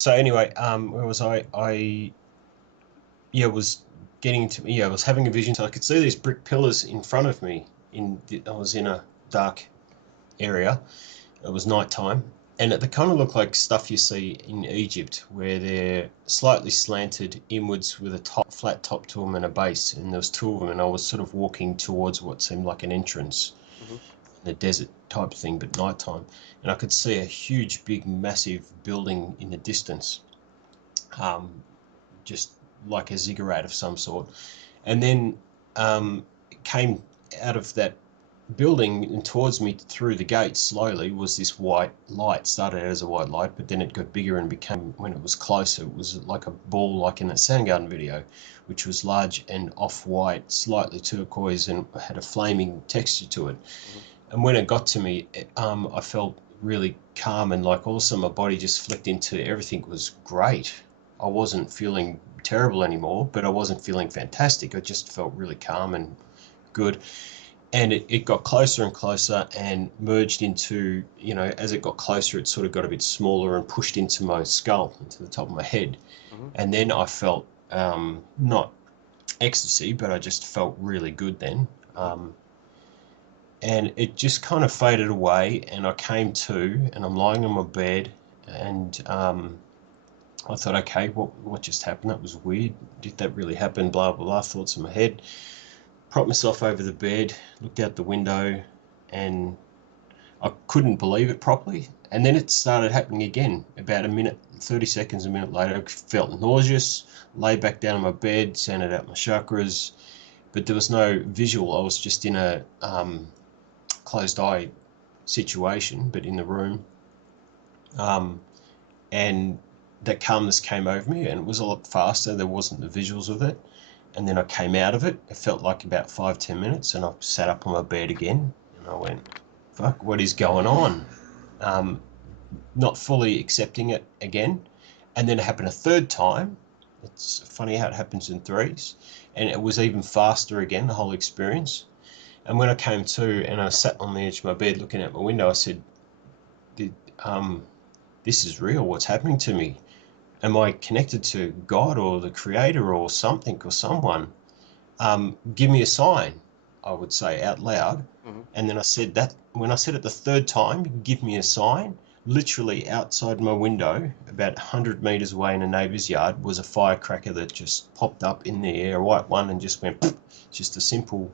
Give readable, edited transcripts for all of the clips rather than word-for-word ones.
So anyway, where was I? Was getting into, I was having a vision, so I could see these brick pillars in front of me. I was in a dark area. It was nighttime, and they kind of look like stuff you see in Egypt, where they're slightly slanted inwards with a flat top to them and a base. And there was two of them, and I was sort of walking towards what seemed like an entrance, in a desert type thing, but nighttime. And I could see a huge, big, massive building in the distance, just like a ziggurat of some sort. And then it came out of that building and towards me through the gate slowly was this white light. Started out as a white light, but then it got bigger and became, when it was closer, it was like a ball, like in that Soundgarden video, which was large and off-white, slightly turquoise, and had a flaming texture to it. And when it got to me, I felt really calm, and like all of a sudden my body just flicked into everything was great. I wasn't feeling terrible anymore, but I wasn't feeling fantastic. I just felt really calm and good. And it got closer and closer and merged into, as it got closer, it sort of got a bit smaller and pushed into my skull, into the top of my head. And then I felt, not ecstasy, but I just felt really good then. And it just kind of faded away, and I came to, and I'm lying on my bed, and I thought, okay, what just happened? That was weird. Did that really happen? Blah, blah, blah, thoughts in my head. Propped myself over the bed, looked out the window, and I couldn't believe it properly. And then it started happening again. About a minute, 30 seconds, a minute later, I felt nauseous, lay back down on my bed, sounded out my chakras, but there was no visual. I was just in a closed eye situation, but in the room. And that calmness came over me, and it was a lot faster. There wasn't the visuals of it. And then I came out of it. It felt like about 5-10 minutes, and I sat up on my bed again, and I went, fuck, what is going on? Not fully accepting it again. And then it happened a third time. It's funny how it happens in threes. And it was even faster again, the whole experience. And when I came to and I sat on the edge of my bed looking out my window, I said, this is real. What's happening to me? Am I connected to God or the Creator or something or someone? Give me a sign, I would say out loud. And then I said that, when I said it the third time, give me a sign, literally outside my window, about 100 meters away in a neighbor's yard, was a firecracker that just popped up in the air, a white one, and just went, just a simple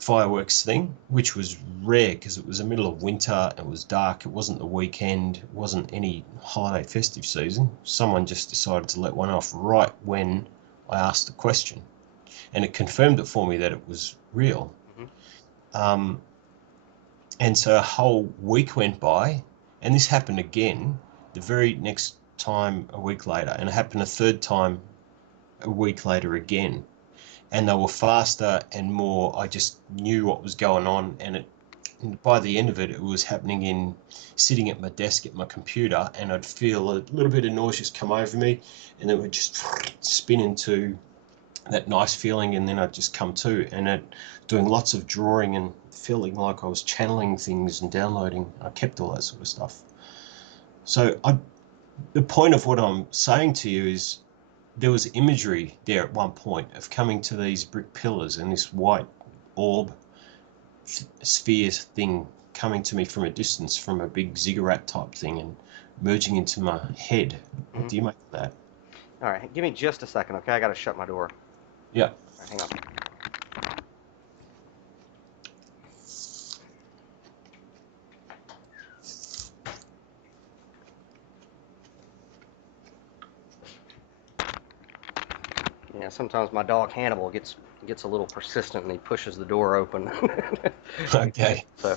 fireworks thing, which was rare because it was the middle of winter, it was dark, it wasn't the weekend, it wasn't any holiday festive season. Someone just decided to let one off right when I asked the question, and it confirmed it for me that it was real. And so a whole week went by, and this happened again the very next time a week later, and it happened a third time a week later again. And they were faster and more, I just knew what was going on, and by the end of it, it was happening sitting at my desk at my computer, and I'd feel a little bit of nauseous come over me, and it would just spin into that nice feeling, and then I'd just come to, and doing lots of drawing and feeling like I was channeling things and downloading. I kept all that sort of stuff. So the point of what I'm saying to you is, there was imagery there at one point of coming to these brick pillars and this white orb sphere thing coming to me from a distance, from a big ziggurat type thing, and merging into my head. What do you make of that? All right, give me just a second, okay? I got to shut my door. Yeah. Right, hang on. Yeah, sometimes my dog Hannibal gets a little persistent and he pushes the door open. Okay. So,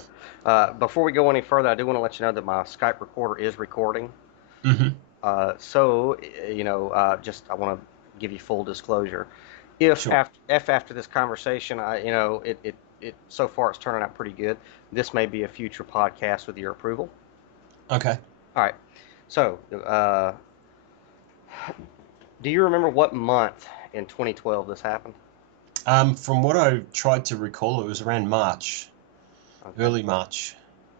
before we go any further, I do want to let you know that my Skype recorder is recording. So, just I want to give you full disclosure. If Sure. after this conversation, it so far it's turning out pretty good. This may be a future podcast with your approval. Okay. All right. So, Do you remember what month in 2012 this happened? From what I tried to recall, it was around March, Okay. early March.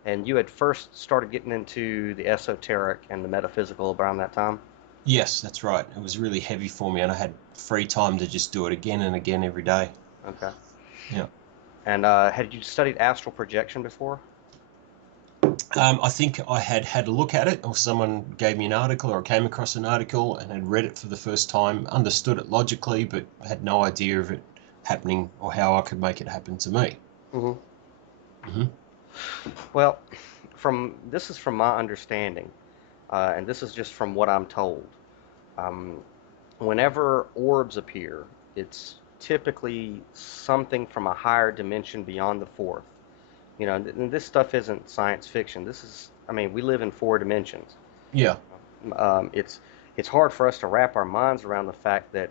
And you had first started getting into the esoteric and the metaphysical around that time? Yes, that's right. It was really heavy for me, and I had free time to just do it again and again every day. Okay. Yeah. And had you studied astral projection before? I think I had a look at it, or someone gave me an article, or I came across an article and had read it for the first time, understood it logically, but had no idea of it happening or how I could make it happen to me. Hmm. Hmm. Well, from this is from my understanding, and this is just from what I'm told. Um, Whenever orbs appear, it's typically something from a higher dimension beyond the fourth. You know, and this stuff isn't science fiction. This is, I mean, we live in four dimensions. Yeah. It's hard for us to wrap our minds around the fact that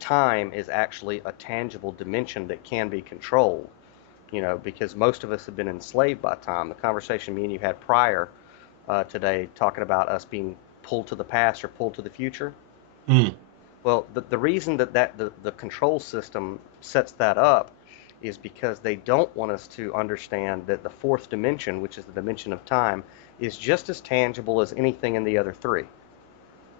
time is actually a tangible dimension that can be controlled. You know, because most of us have been enslaved by time. The conversation me and you had prior today, talking about us being pulled to the past or pulled to the future. Mm. Well, the reason the control system sets that up is because they don't want us to understand that the fourth dimension, which is the dimension of time, is just as tangible as anything in the other three.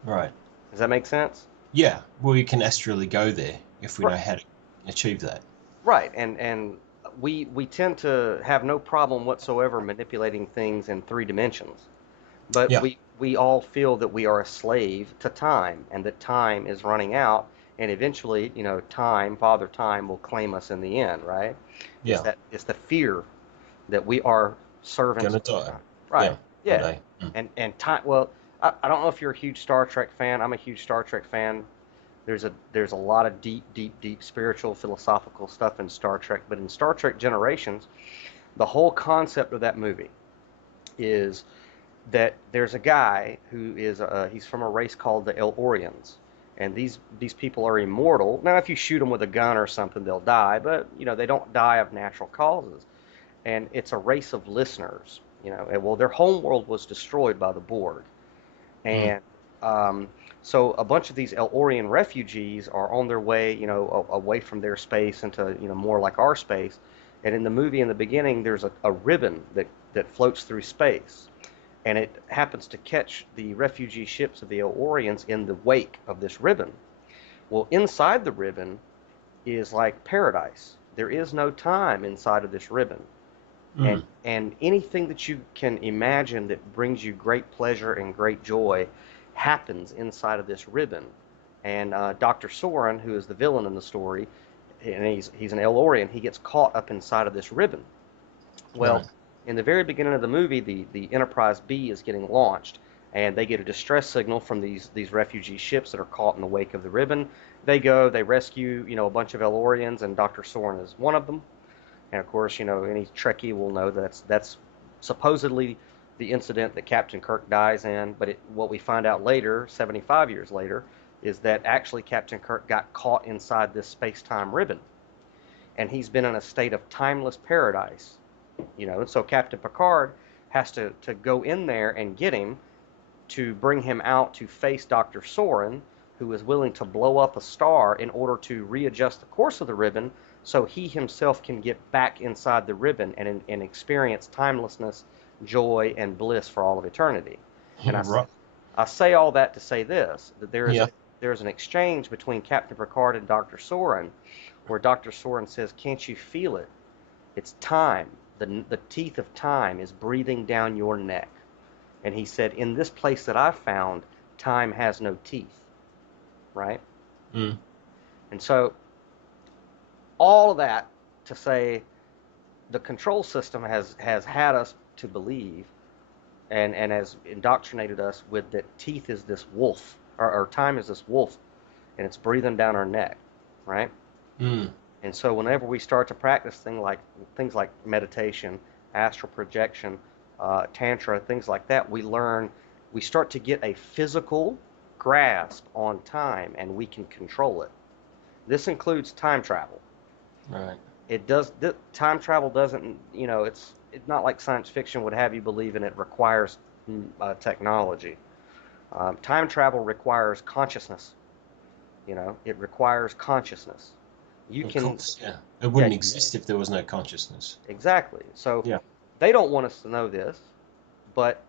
Right. Does that make sense? Yeah. Well, you can astrally go there if we Right. know how to achieve that. Right. And we tend to have no problem whatsoever manipulating things in three dimensions. But Yeah. we all feel that we are a slave to time and that time is running out and eventually, you know, time, Father Time will claim us in the end, right? Yeah. It's the fear that we are servants Gonna of die. time. Right. Yeah. One Yeah. day. Mm. And time, well, I don't know if you're a huge Star Trek fan. I'm a huge Star Trek fan. There's a lot of deep spiritual philosophical stuff in Star Trek, but in Star Trek Generations, the whole concept of that movie is that there's a guy who is he's from a race called the El-Orians, and these people are immortal. Now, if you shoot them with a gun or something, they'll die, but you know they don't die of natural causes. And it's a race of listeners. You know, and, well, their home world was destroyed by the Borg, Mm. and um, so a bunch of these El-Orian refugees are on their way, you know, away from their space into you know more like our space. And in the movie, in the beginning, there's a ribbon that floats through space and it happens to catch the refugee ships of the El-Orians in the wake of this ribbon. Well, inside the ribbon is like paradise. There is no time inside of this ribbon. Mm. And anything that you can imagine that brings you great pleasure and great joy happens inside of this ribbon. And Dr. Soren, who is the villain in the story, and he's an El-Orian, he gets caught up inside of this ribbon. Well, Right. in the very beginning of the movie, the Enterprise B is getting launched, and they get a distress signal from these refugee ships that are caught in the wake of the ribbon. They go, they rescue, you know, a bunch of El-Orians, and Dr. Soren is one of them. And of course, you know, any Trekkie will know that's supposedly the incident that Captain Kirk dies in. But what we find out later, 75 years later, is that actually Captain Kirk got caught inside this space-time ribbon, and he's been in a state of timeless paradise, you know. So Captain Picard has to go in there and get him to bring him out to face Dr. Soren, who is willing to blow up a star in order to readjust the course of the ribbon so he himself can get back inside the ribbon and experience timelessness, joy, and bliss for all of eternity. And Right. I say all that to say this, that Yeah. there is an exchange between Captain Picard and Dr. Soren where Dr. Soren says, "Can't you feel it? It's time. The teeth of time is breathing down your neck." And he said, "In this place that I've found, time has no teeth," right? Mm. And so all of that to say the control system has had us to believe and has indoctrinated us with that teeth is this wolf or time is this wolf and it's breathing down our neck, right? Mm. And so whenever we start to practice things like meditation, astral projection, tantra, things like that, we start to get a physical grasp on time, and we can control it. This includes time travel. Right. Time travel doesn't, you know, it's not like science fiction would have you believe in. It requires technology. Time travel requires consciousness. It requires consciousness. You Of can, course, yeah. It yeah, wouldn't exist if there was no consciousness. exactly. So Yeah. they don't want us to know this, but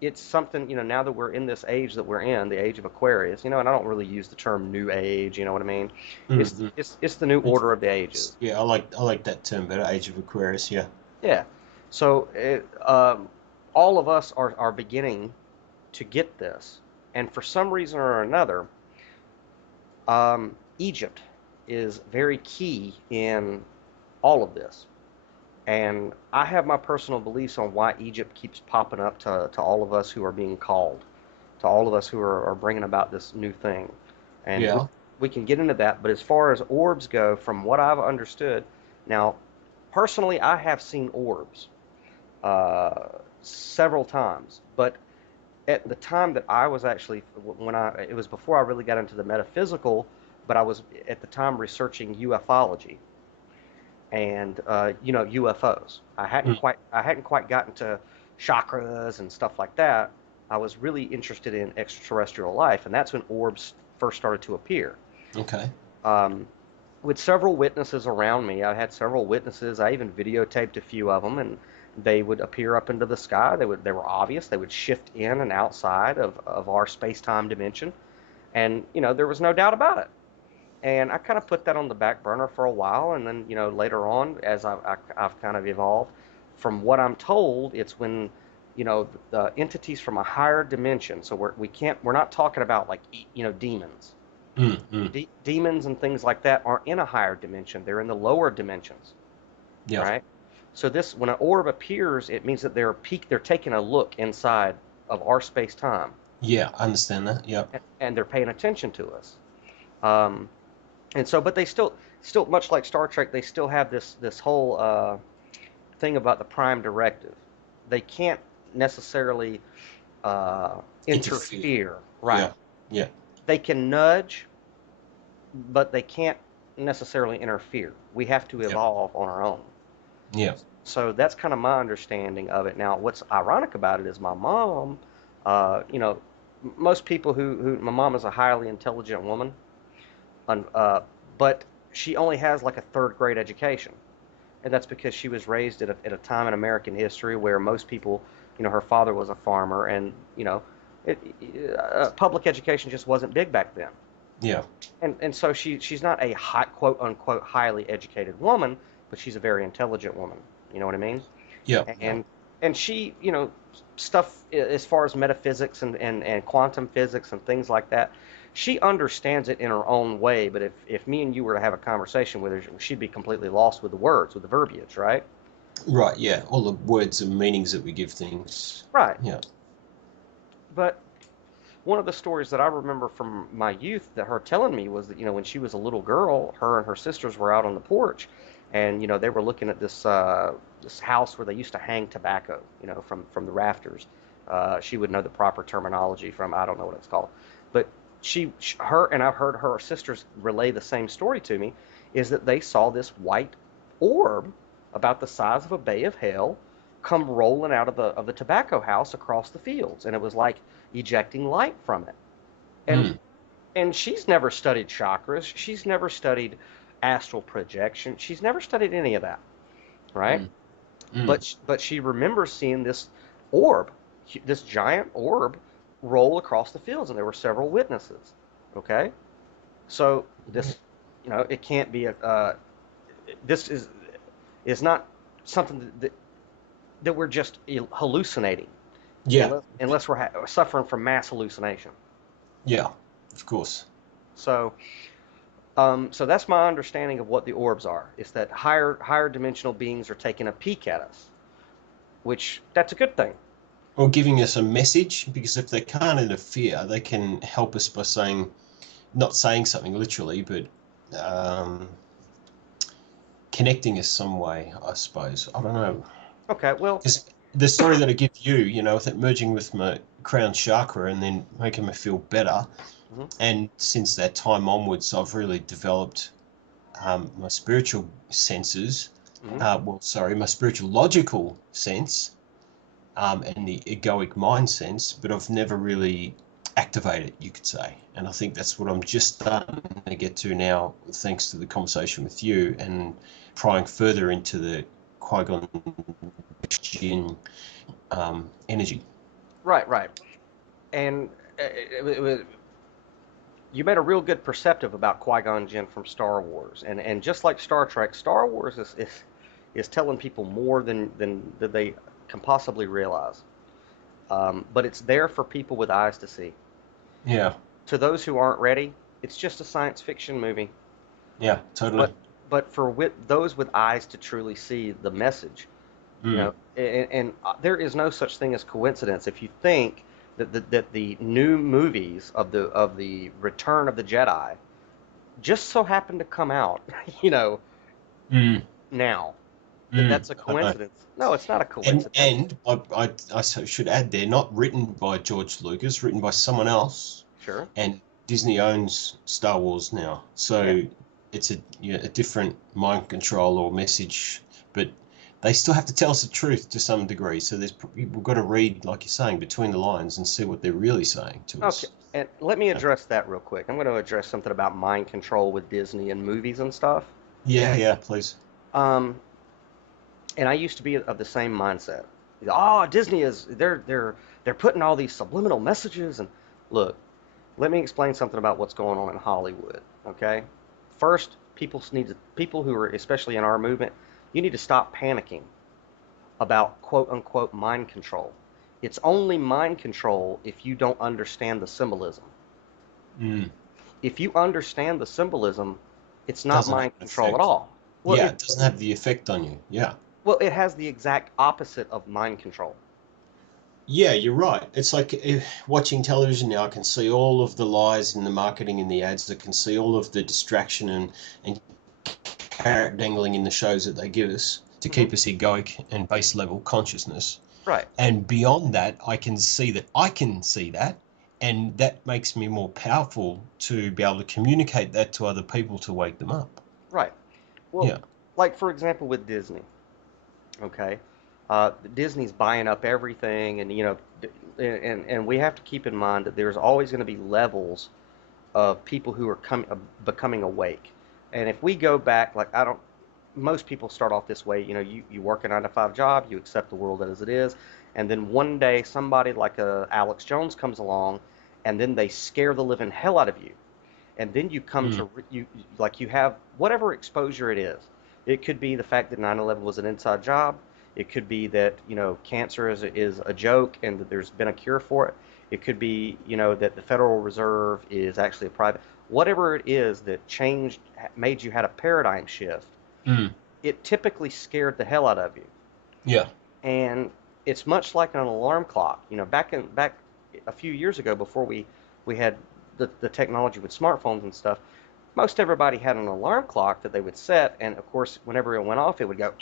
it's something, now that we're in this age that we're in, the age of Aquarius, and I don't really use the term new age, you know what I mean? It's Mm-hmm. it's it's the new order of the ages. Yeah, I like that term better, Age of Aquarius, yeah. Yeah. So all of us are beginning to get this. And for some reason or another, Egypt is very key in all of this. And I have my personal beliefs on why Egypt keeps popping up to all of us who are being called, to all of us who are bringing about this new thing. And Yeah. we can get into that. But as far as orbs go, from what I've understood, now, personally, I have seen orbs several times. But at the time that I was actually, it was before I really got into the metaphysical, but I was at the time researching ufology and UFOs. Mm. I hadn't quite gotten to chakras and stuff like that. I was really interested in extraterrestrial life, and that's when orbs first started to appear. Okay. Um, with several witnesses around me, I had several witnesses. I even videotaped a few of them, and they would appear up into the sky. They were obvious. They would shift in and outside of our space-time dimension, and there was no doubt about it. And I kind of put that on the back burner for a while, and then later on, as I've kind of evolved, from what I'm told, it's when the entities from a higher dimension. So we're not talking about like demons. Mm, mm. Demons and things like that aren't in a higher dimension. They're in the lower dimensions, Yeah. right? So when an orb appears, it means that they're taking a look inside of our space time, Yeah, I understand that. Yeah. and they're paying attention to us. Um, And so, but they still much like Star Trek, they still have this whole thing about the Prime Directive. They can't necessarily uh, Interfere. interfere, right? Yeah. Yeah. They can nudge, but they can't necessarily interfere. We have to Yeah. evolve on our own. Yeah. So that's kind of my understanding of it. Now, what's ironic about it is my mom. You know, most people who my mom is a highly intelligent woman, and, but she only has like a third grade education. And that's because she was raised at a time in American history where most people, her father was a farmer, and it, public education just wasn't big back then. Yeah. And so she's not a high, quote unquote highly educated woman, but she's a very intelligent woman. You know what I mean? Yeah. Yeah. And she, stuff as far as metaphysics and quantum physics and things like that, she understands it in her own way. But if me and you were to have a conversation with her, she'd be completely lost with the words, with the verbiage, right? Right. Yeah. All the words and meanings that we give things. Right. Yeah. But one of the stories that I remember from my youth that her telling me was that when she was a little girl, her and her sisters were out on the porch, and they were looking at this house where they used to hang tobacco, from the rafters. She would know the proper terminology from, I don't know what it's called, but her, and I've heard her sisters relay the same story to me, is that they saw this white orb about the size of a bay of hell come rolling out of the tobacco house across the fields, and it was like ejecting light from it. And Mm, and she's never studied chakras. She's never studied astral projection. She's never studied any of that, right? mm, mm. But she remembers seeing this orb, this giant orb, roll across the fields, and there were several witnesses. Okay, so Yeah. it can't be this is not something that we're just hallucinating, Yeah. unless we're suffering from mass hallucination. Yeah. Of course. So, so that's my understanding of what the orbs are. Is that higher dimensional beings are taking a peek at us, which that's a good thing. Or giving us a message, because if they can't interfere, they can help us by saying, not saying something literally, but um, connecting us some way, I suppose. I don't know. Okay, well, Because the story that I give you, with it merging with my crown chakra and then making me feel better, mhm, and since that time onwards, I've really developed my spiritual senses. mhm, Well, sorry, my spiritual logical sense, and the egoic mind sense, but I've never really activate it, you could say. And I think that's what I'm just starting to get to now, thanks to the conversation with you and prying further into the Qui-Gon Jinn energy. Right, right. And you made a real good perceptive about Qui-Gon Jinn from Star Wars, and just like Star Trek, Star Wars is telling people more than they can possibly realize. But it's there for people with eyes to see. Yeah, To those who aren't ready, it's just a science fiction movie. yeah, totally. But for those with eyes to truly see the message, Mm, there is no such thing as coincidence. If you think that the new movies of the Return of the Jedi just so happen to come out, you know, mm, now, that's a I know. coincidence. No, it's not a And coincidence. and I should add there, not written by George Lucas, written by someone else. Sure. And Disney owns Star Wars now, Yeah. so it's a different mind control or message, but they still have to tell us the truth to some degree. So we've got to read, like you're saying, between the lines and see what they're really saying to Okay. us. And let me address that real quick. I'm going to address something about mind control with Disney and movies and stuff. Yeah, yeah, please. Um, and I used to be of the same mindset. Oh, Disney is they're putting all these subliminal messages and look, let me explain something about what's going on in Hollywood, okay? First, people who are especially in our movement, you need to stop panicking about quote unquote mind control. It's only mind control if you don't understand the symbolism. Mm. If you understand the symbolism, it's not Doesn't have mind an control at effect. all. Well, Yeah, it it doesn't have the effect on you. Yeah. it has the exact opposite of mind control. Yeah, you're right. It's like watching television now, I can see all of the lies in the marketing and the ads. I can see all of the distraction and carrot dangling in the shows that they give us to Hmm. keep us egoic and base level consciousness. Right, And beyond that, I can see that. And that makes me more powerful to be able to communicate that to other people to wake them up. right. Well, Yeah. like for example with Disney, okay? Disney's buying up everything, and and we have to keep in mind that there's always going to be levels of people who are becoming awake. And if we go back, like I don't, most people start off this way. You work a 9 to 5 job, you accept the world as it is, and then one day somebody like Alex Jones comes along, and then they scare the living hell out of you, and then you come Mm. to like you have whatever exposure it is. It could be the fact that 9/11 was an inside job. It could be that cancer is a joke and that there's been a cure for it. It could be that the Federal Reserve is actually a private. Whatever it is that changed, made you had a paradigm shift. Mm. It typically scared the hell out of you, Yeah. and it's much like an alarm clock. Back a few years ago, before we had the technology with smartphones and stuff, most everybody had an alarm clock that they would set, and of course, whenever it went off, it would go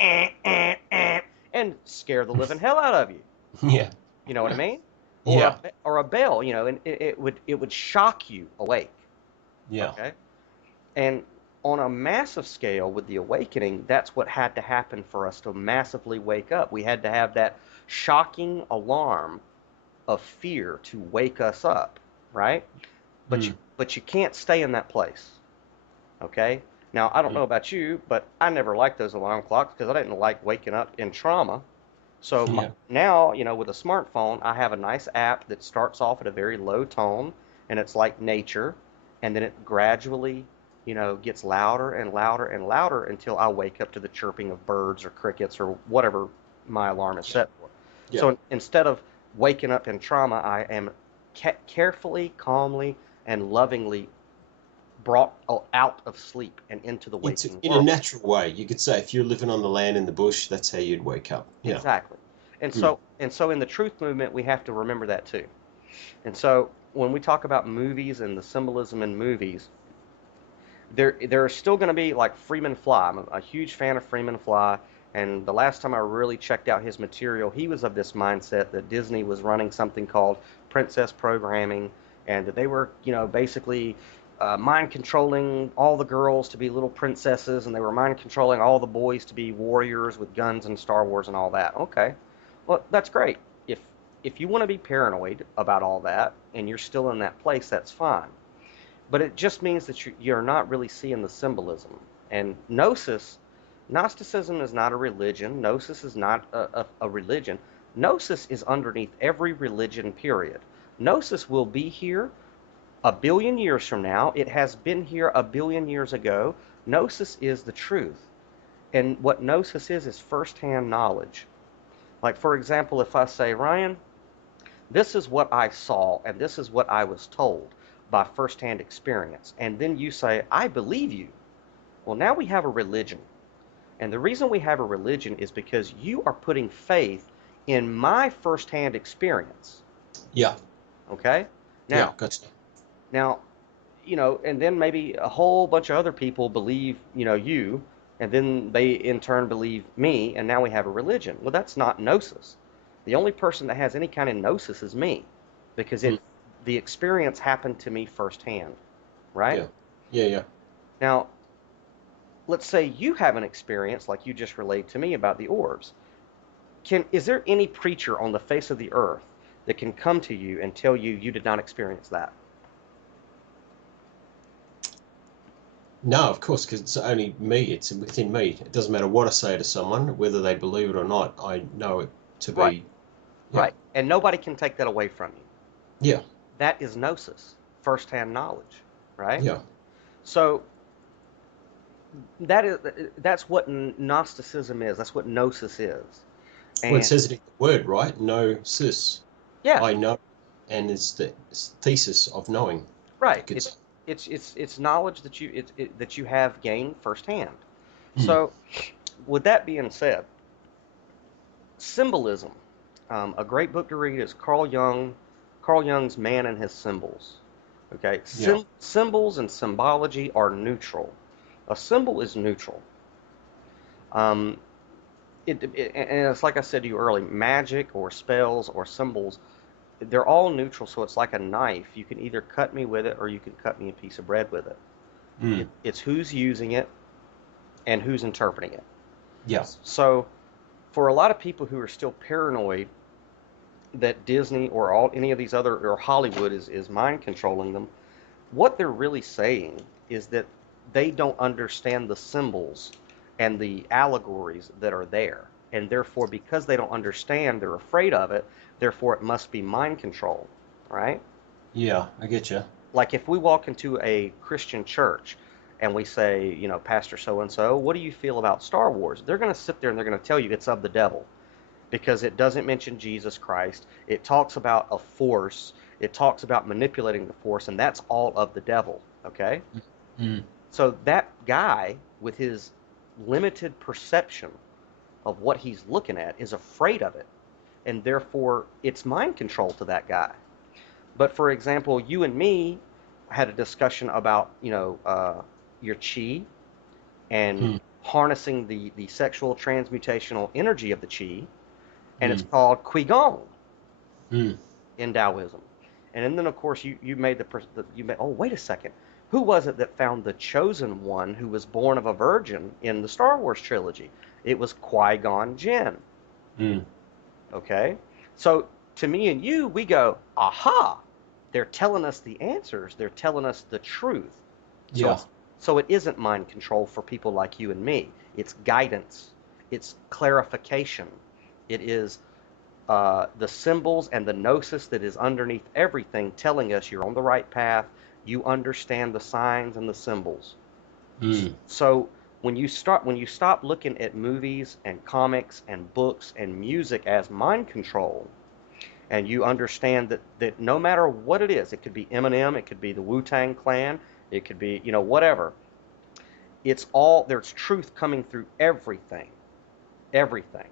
and scare the living hell out of you. Yeah. You know what I mean? Yeah. Or a bell, and it would shock you awake. Yeah. Okay, and on a massive scale with the awakening, that's what had to happen for us to massively wake up. We had to have that shocking alarm of fear to wake us up, right? Mm. But you can't stay in that place. Okay? Now, I don't Mm. know about you, but I never liked those alarm clocks because I didn't like waking up in trauma. So Yeah. now, with a smartphone, I have a nice app that starts off at a very low tone, and it's like nature, and then it gradually, gets louder and louder and louder until I wake up to the chirping of birds or crickets or whatever my alarm is Yeah. set for. Yeah. So instead of waking up in trauma, I am carefully, calmly, and lovingly brought out of sleep and into the It's waking in a world. natural way. You could say if you're living on the land in the bush, that's how you'd wake up. Yeah. Exactly. Mm. And so in the truth movement, we have to remember that too. And so when we talk about movies and the symbolism in movies, there are still going to be like Freeman Fly. I'm a huge fan of Freeman Fly, and the last time I really checked out his material, he was of this mindset that Disney was running something called princess programming, and that they were, basically mind controlling all the girls to be little princesses, and they were mind controlling all the boys to be warriors with guns and Star Wars and all that. Okay, well that's great. If if you want to be paranoid about all that and you're still in that place, that's fine. But it just means that you're not really seeing the symbolism. And Gnosticism is not a religion. Gnosis is not a religion. Gnosis is underneath every religion, period. Gnosis will be here a billion years from now. It has been here a billion years ago. Gnosis is the truth. And what Gnosis is firsthand knowledge. Like, for example, if I say, Ryan, this is what I saw and this is what I was told by firsthand experience, and then you say, I believe you. Well, now we have a religion. And the reason we have a religion is because you are putting faith in my firsthand experience. Yeah. Okay? Yeah. Now, Gotcha. now, and then maybe a whole bunch of other people believe, you, and then they in turn believe me, and now we have a religion. Well, that's not gnosis. The only person that has any kind of gnosis is me, because Mm. the experience happened to me firsthand, right? Yeah. Yeah. Yeah. Now, let's say you have an experience like you just relayed to me about the orbs. Is there any preacher on the face of the earth that can come to you and tell you you did not experience that? No, of course, because it's only me. It's within me. It doesn't matter what I say to someone, whether they believe it or not. I know it to Right, be. Yeah. right. And nobody can take that away from you. Yeah. That is gnosis, firsthand knowledge, right? Yeah. So that's what Gnosticism is. That's what gnosis is. Well, it And says it in the word, right? No, sis. yeah, I know, and it's the thesis of knowing. right. Like it's. It's knowledge that that you have gained firsthand. Mm. So with that being said, symbolism. A great book to read is Carl Jung's Man and His Symbols. Okay, Yeah. symbols and symbology are neutral. A symbol is neutral. Um, and it's like I said to you earlier, magic or spells or symbols, they're all neutral. So it's like a knife. You can either cut me with it or you can cut me a piece of bread with it. Mm. It's who's using it and who's interpreting it. Yeah. So for a lot of people who are still paranoid that Disney or any of these other or Hollywood is mind controlling them, what they're really saying is that they don't understand the symbols and the allegories that are there. And therefore, because they don't understand, they're afraid of it. Therefore, it must be mind control, right? Yeah. I get you. Like if we walk into a Christian church and we say, Pastor so and so, what do you feel about Star Wars? They're going to sit there and they're going to tell you it's of the devil because it doesn't mention Jesus Christ. It talks about a force, it talks about manipulating the force, and that's all of the devil, okay? Mm. So that guy, with his limited perception of what he's looking at, is afraid of it, and therefore it's mind control to that guy. But for example, you and me had a discussion about, your chi and Mm. harnessing the sexual transmutational energy of the chi, and it's Mm. called Qigong Mm. in Taoism. And then, of course, you made you made, oh, wait a second. Who was it that found the chosen one who was born of a virgin in the Star Wars trilogy? It was Qui-Gon Jinn. Mm. Okay? So to me and you, we go, aha, they're telling us the answers. They're telling us the truth. So Yeah. so it isn't mind control for people like you and me. It's guidance. It's clarification. It is the symbols and the gnosis that is underneath everything telling us you're on the right path. You understand the signs and the symbols. Mm. So when you stop looking at movies and comics and books and music as mind control, and you understand that no matter what it is, it could be Eminem, it could be the Wu-Tang Clan, it could be whatever. It's all there's truth coming through everything, everything.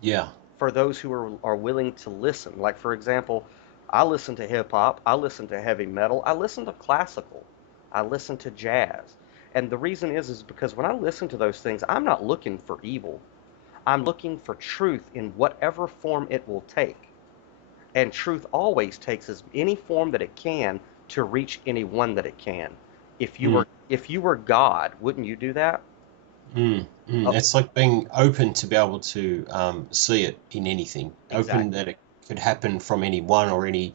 Yeah. For those who are willing to listen. Like, for example, I listen to hip hop, I listen to heavy metal, I listen to classical, I listen to jazz. And the reason is because when I listen to those things, I'm not looking for evil. I'm looking for truth in whatever form it will take. And truth always takes any form that it can to reach anyone that it can. Mm. If you were God, wouldn't you do that? Mm. Mm. Oh, It's like being open to be able to see it in anything. Open exactly. that it could happen from any one or any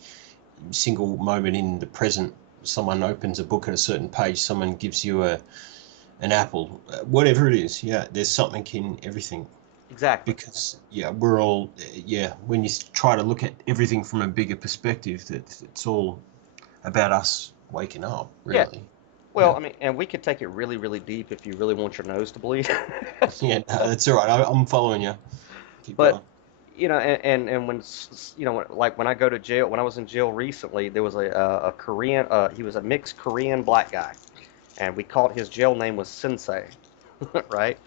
single moment in the present. Someone opens a book at a certain page, someone gives you an apple, whatever it is. Yeah, there's something in everything. Exactly. Because yeah, we're all yeah. When you try to look at everything from a bigger perspective, that it's all about us waking up, Yeah. really. Well, Yeah, I mean, and we could take it really, really deep if you really want your nose to bleed. yeah. No, that's all right. I'm following you. Keep But going. and when like when I go to jail, when I was in jail recently, there was a Korean, he was a mixed Korean black guy, and we called his jail name was Sensei, right?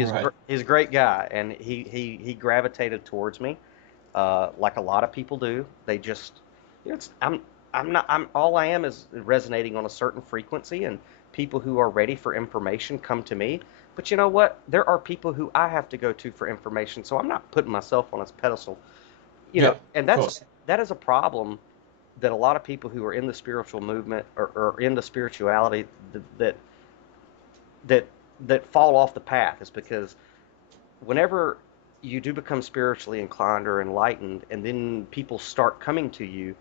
Right. He's a great guy, and he gravitated towards me, like a lot of people do. They just, I'm not, I'm all I am is resonating on a certain frequency, and people who are ready for information come to me. But you know what? There are people who I have to go to for information, so I'm not putting myself on his pedestal. Yeah, And of course. that is a problem that a lot of people who are in the spiritual movement or in the spirituality that that that fall off the path is because whenever you do become spiritually inclined or enlightened, and then people start coming to you,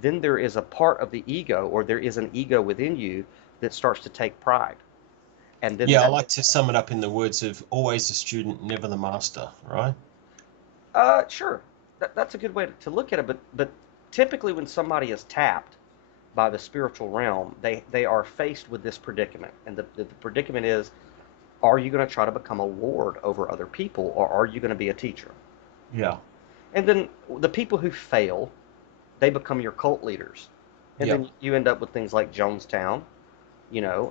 then there is a part of the ego, or there is an ego within you that starts to take pride. And then Yeah, I that, like to sum it up in the words of always the student, never the master, right? sure, that's a good way to look at it. But typically, when somebody is tapped by the spiritual realm, they are faced with this predicament, and the predicament is: are you going to try to become a lord over other people, or are you going to be a teacher? Yeah. And then the people who fail, they become your cult leaders. And Yeah. then you end up with things like Jonestown,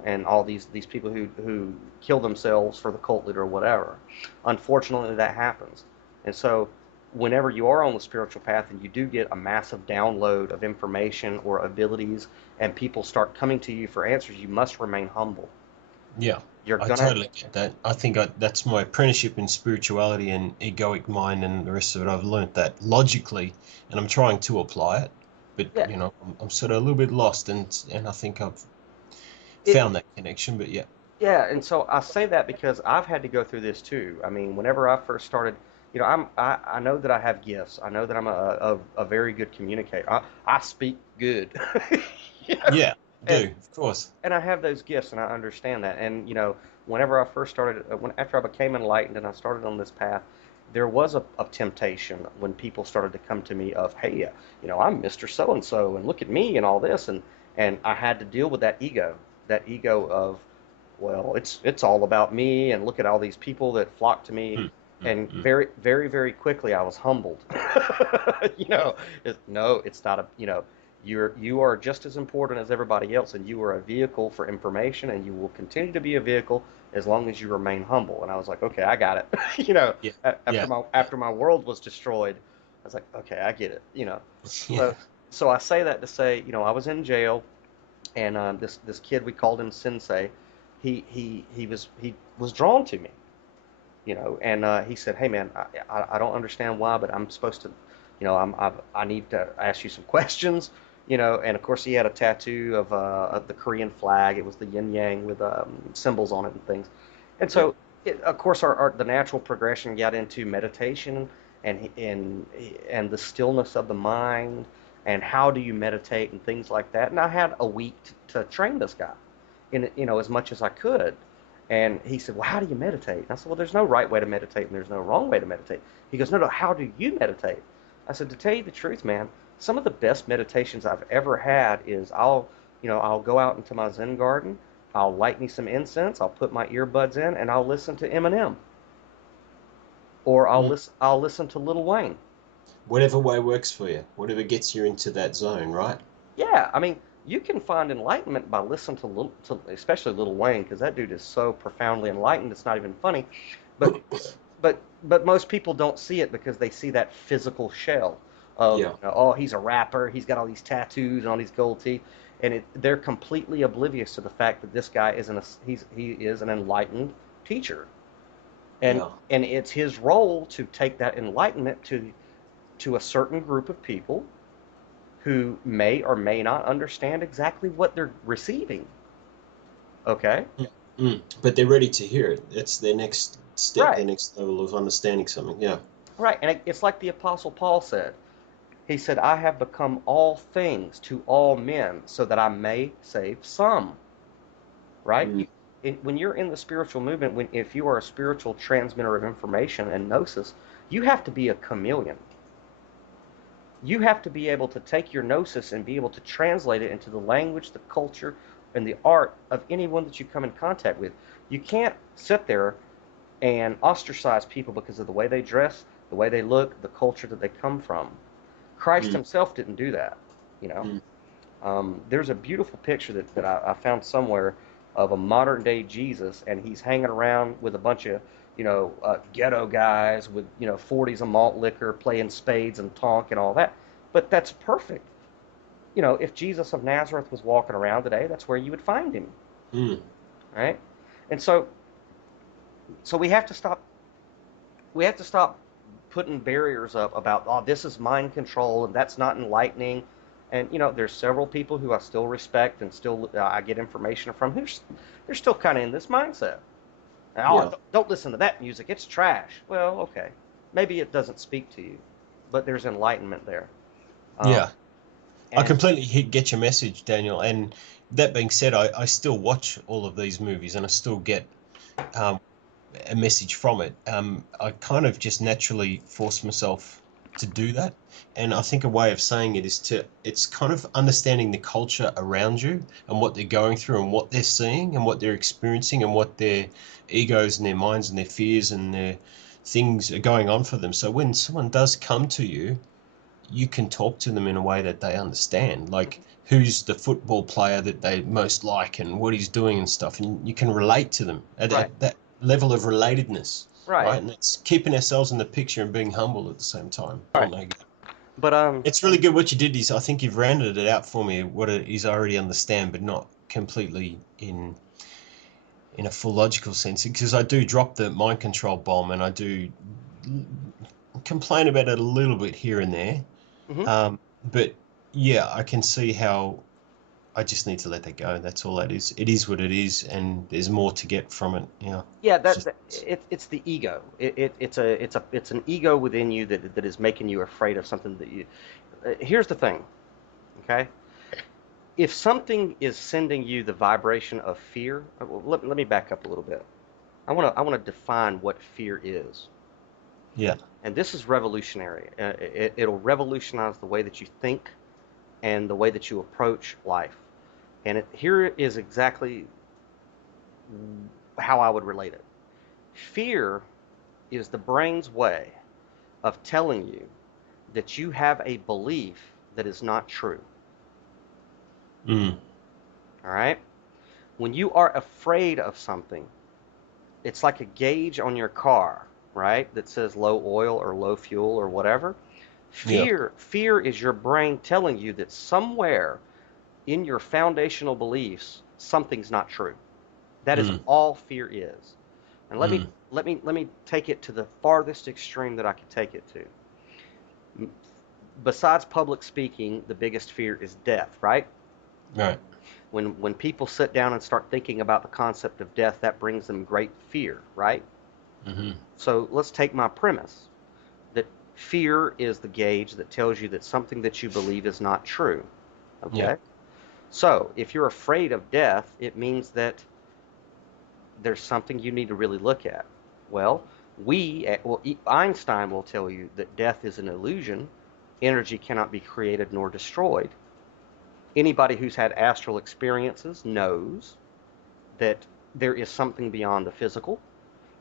and all these people who kill themselves for the cult leader or whatever. Unfortunately, that happens. And so, whenever you are on the spiritual path and you do get a massive download of information or abilities, and people start coming to you for answers, you must remain humble. Yeah. You're I gonna, totally get that. I think that's my apprenticeship in spirituality and egoic mind and the rest of it. I've learnt that logically, and I'm trying to apply it. But yeah, I'm sort of a little bit lost, and I think I've it, found that connection. But yeah, Yeah, and so I say that because I've had to go through this too. I mean, whenever I first started, I know that I have gifts. I know that I'm a very good communicator. I speak good. You know, yeah, and do of course. and I have those gifts and I understand that. And whenever I first started, after I became enlightened and I started on this path, there was a temptation when people started to come to me of, hey, I'm Mr. So and so, and look at me and all this, and I had to deal with that ego of, well, it's all about me, and look at all these people that flock to me. Mm, mm, And mm. very, very, very quickly, I was humbled. No, it's not you are just as important as everybody else, and you are a vehicle for information, and you will continue to be a vehicle as long as you remain humble. And I was like, okay, I got it. Yeah, After yeah, my world was destroyed, I was like, okay, I get it. So yeah. so I say that to say, I was in jail, and this kid, we called him Sensei. He was drawn to me, and he said, "Hey man, I don't understand why, but I'm supposed to, I need to ask you some questions." And of course he had a tattoo of the Korean flag. It was the yin yang with symbols on it and things. And Yeah. so, of course, the natural progression got into meditation and the stillness of the mind, and how do you meditate and things like that. And I had a week to train this guy in as much as I could. And he said, "Well, how do you meditate?" And I said, "Well, there's no right way to meditate and there's no wrong way to meditate." He goes, "No, no, how do you meditate?" I said, "To tell you the truth, man, some of the best meditations I've ever had is I'll go out into my Zen garden, I'll light me some incense, I'll put my earbuds in, and I'll listen to Eminem, or Mm. I'll listen to Lil Wayne." Whatever way works for you, whatever gets you into that zone, right? Yeah, I mean, you can find enlightenment by listening especially Lil Wayne, because that dude is so profoundly enlightened. It's not even funny. But but most people don't see it because they see that physical shell of, Yeah, oh, he's a rapper, he's got all these tattoos and all these gold teeth, and they're completely oblivious to the fact that this guy he is an enlightened teacher, and yeah, it's his role to take that enlightenment to a certain group of people who may or may not understand exactly what they're receiving. Okay? mm. Mm. But they're ready to hear it. That's their next step, Right. their next level of understanding something. Yeah, Right. And it's like the Apostle Paul said. He said, I have become all things to all men so that I may save some, right? Mm. When you're in the spiritual movement, if you are a spiritual transmitter of information and gnosis, you have to be a chameleon. You have to be able to take your gnosis and be able to translate it into the language, the culture, and the art of anyone that you come in contact with. You can't sit there and ostracize people because of the way they dress, the way they look, the culture that they come from. Christ Mm. himself didn't do that, you know. Mm. There's a beautiful picture that I found somewhere of a modern day Jesus, and he's hanging around with a bunch of, ghetto guys with, 40s of malt liquor, playing spades and tonk and all that. But that's perfect. If Jesus of Nazareth was walking around today, that's where you would find him, Mm. right? And so we have to stop putting barriers up about, oh, this is mind control and that's not enlightening. And there's several people who I still respect and still I get information from who's they're still kind of in this mindset. Oh, Yeah. don't listen to that music, it's trash. Well, okay, maybe it doesn't speak to you, but there's enlightenment there. um, Yeah. I and completely get your message, Daniel. And that being said, I still watch all of these movies and I still get um, a message from it. I kind of just naturally force myself to do that. And I think a way of saying it is it's kind of understanding the culture around you and what they're going through and what they're seeing and what they're experiencing and what their egos and their minds and their fears and their things are going on for them. So when someone does come to you, you can talk to them in a way that they understand, like who's the football player that they most like and what he's doing and stuff, and you can relate to them right, at that level of relatedness, right, right? And it's keeping ourselves in the picture and being humble at the same time. Oh right. my God. But It's really good what you did is I think you've rounded it out for me what it is I already understand, but not completely in a full logical sense, because I do drop the mind control bomb and I do complain about it a little bit here and there. mhm. But yeah, I can see how I just need to let that go. That's all that is. It is what it is, and there's more to get from it. Yeah, Yeah, it's that, just that it's the ego. It's an ego within you that is making you afraid of something that you. Here's the thing, okay? If something is sending you the vibration of fear, well, let me back up a little bit. I want to define what fear is, yeah. and this is revolutionary. It'll revolutionize the way that you think and the way that you approach life. And here is exactly how I would relate it. Fear is the brain's way of telling you that you have a belief that is not true. Mm, All right? When you are afraid of something, it's like a gauge on your car, right? That says low oil or low fuel or whatever. yeah. Fear is your brain telling you that somewhere in your foundational beliefs something's not true. That is Mm, all fear is. And let me mm, let me let me take it to the farthest extreme that I can take it to. Besides public speaking, the biggest fear is death, right? right. When people sit down and start thinking about the concept of death, that brings them great fear, right? Mm-hmm. So let's take my premise that fear is the gauge that tells you that something that you believe is not true. Yeah. Okay? So if you're afraid of death, it means that there's something you need to really look at. Well, Einstein will tell you that death is an illusion. Energy cannot be created nor destroyed. Anybody who's had astral experiences knows that there is something beyond the physical.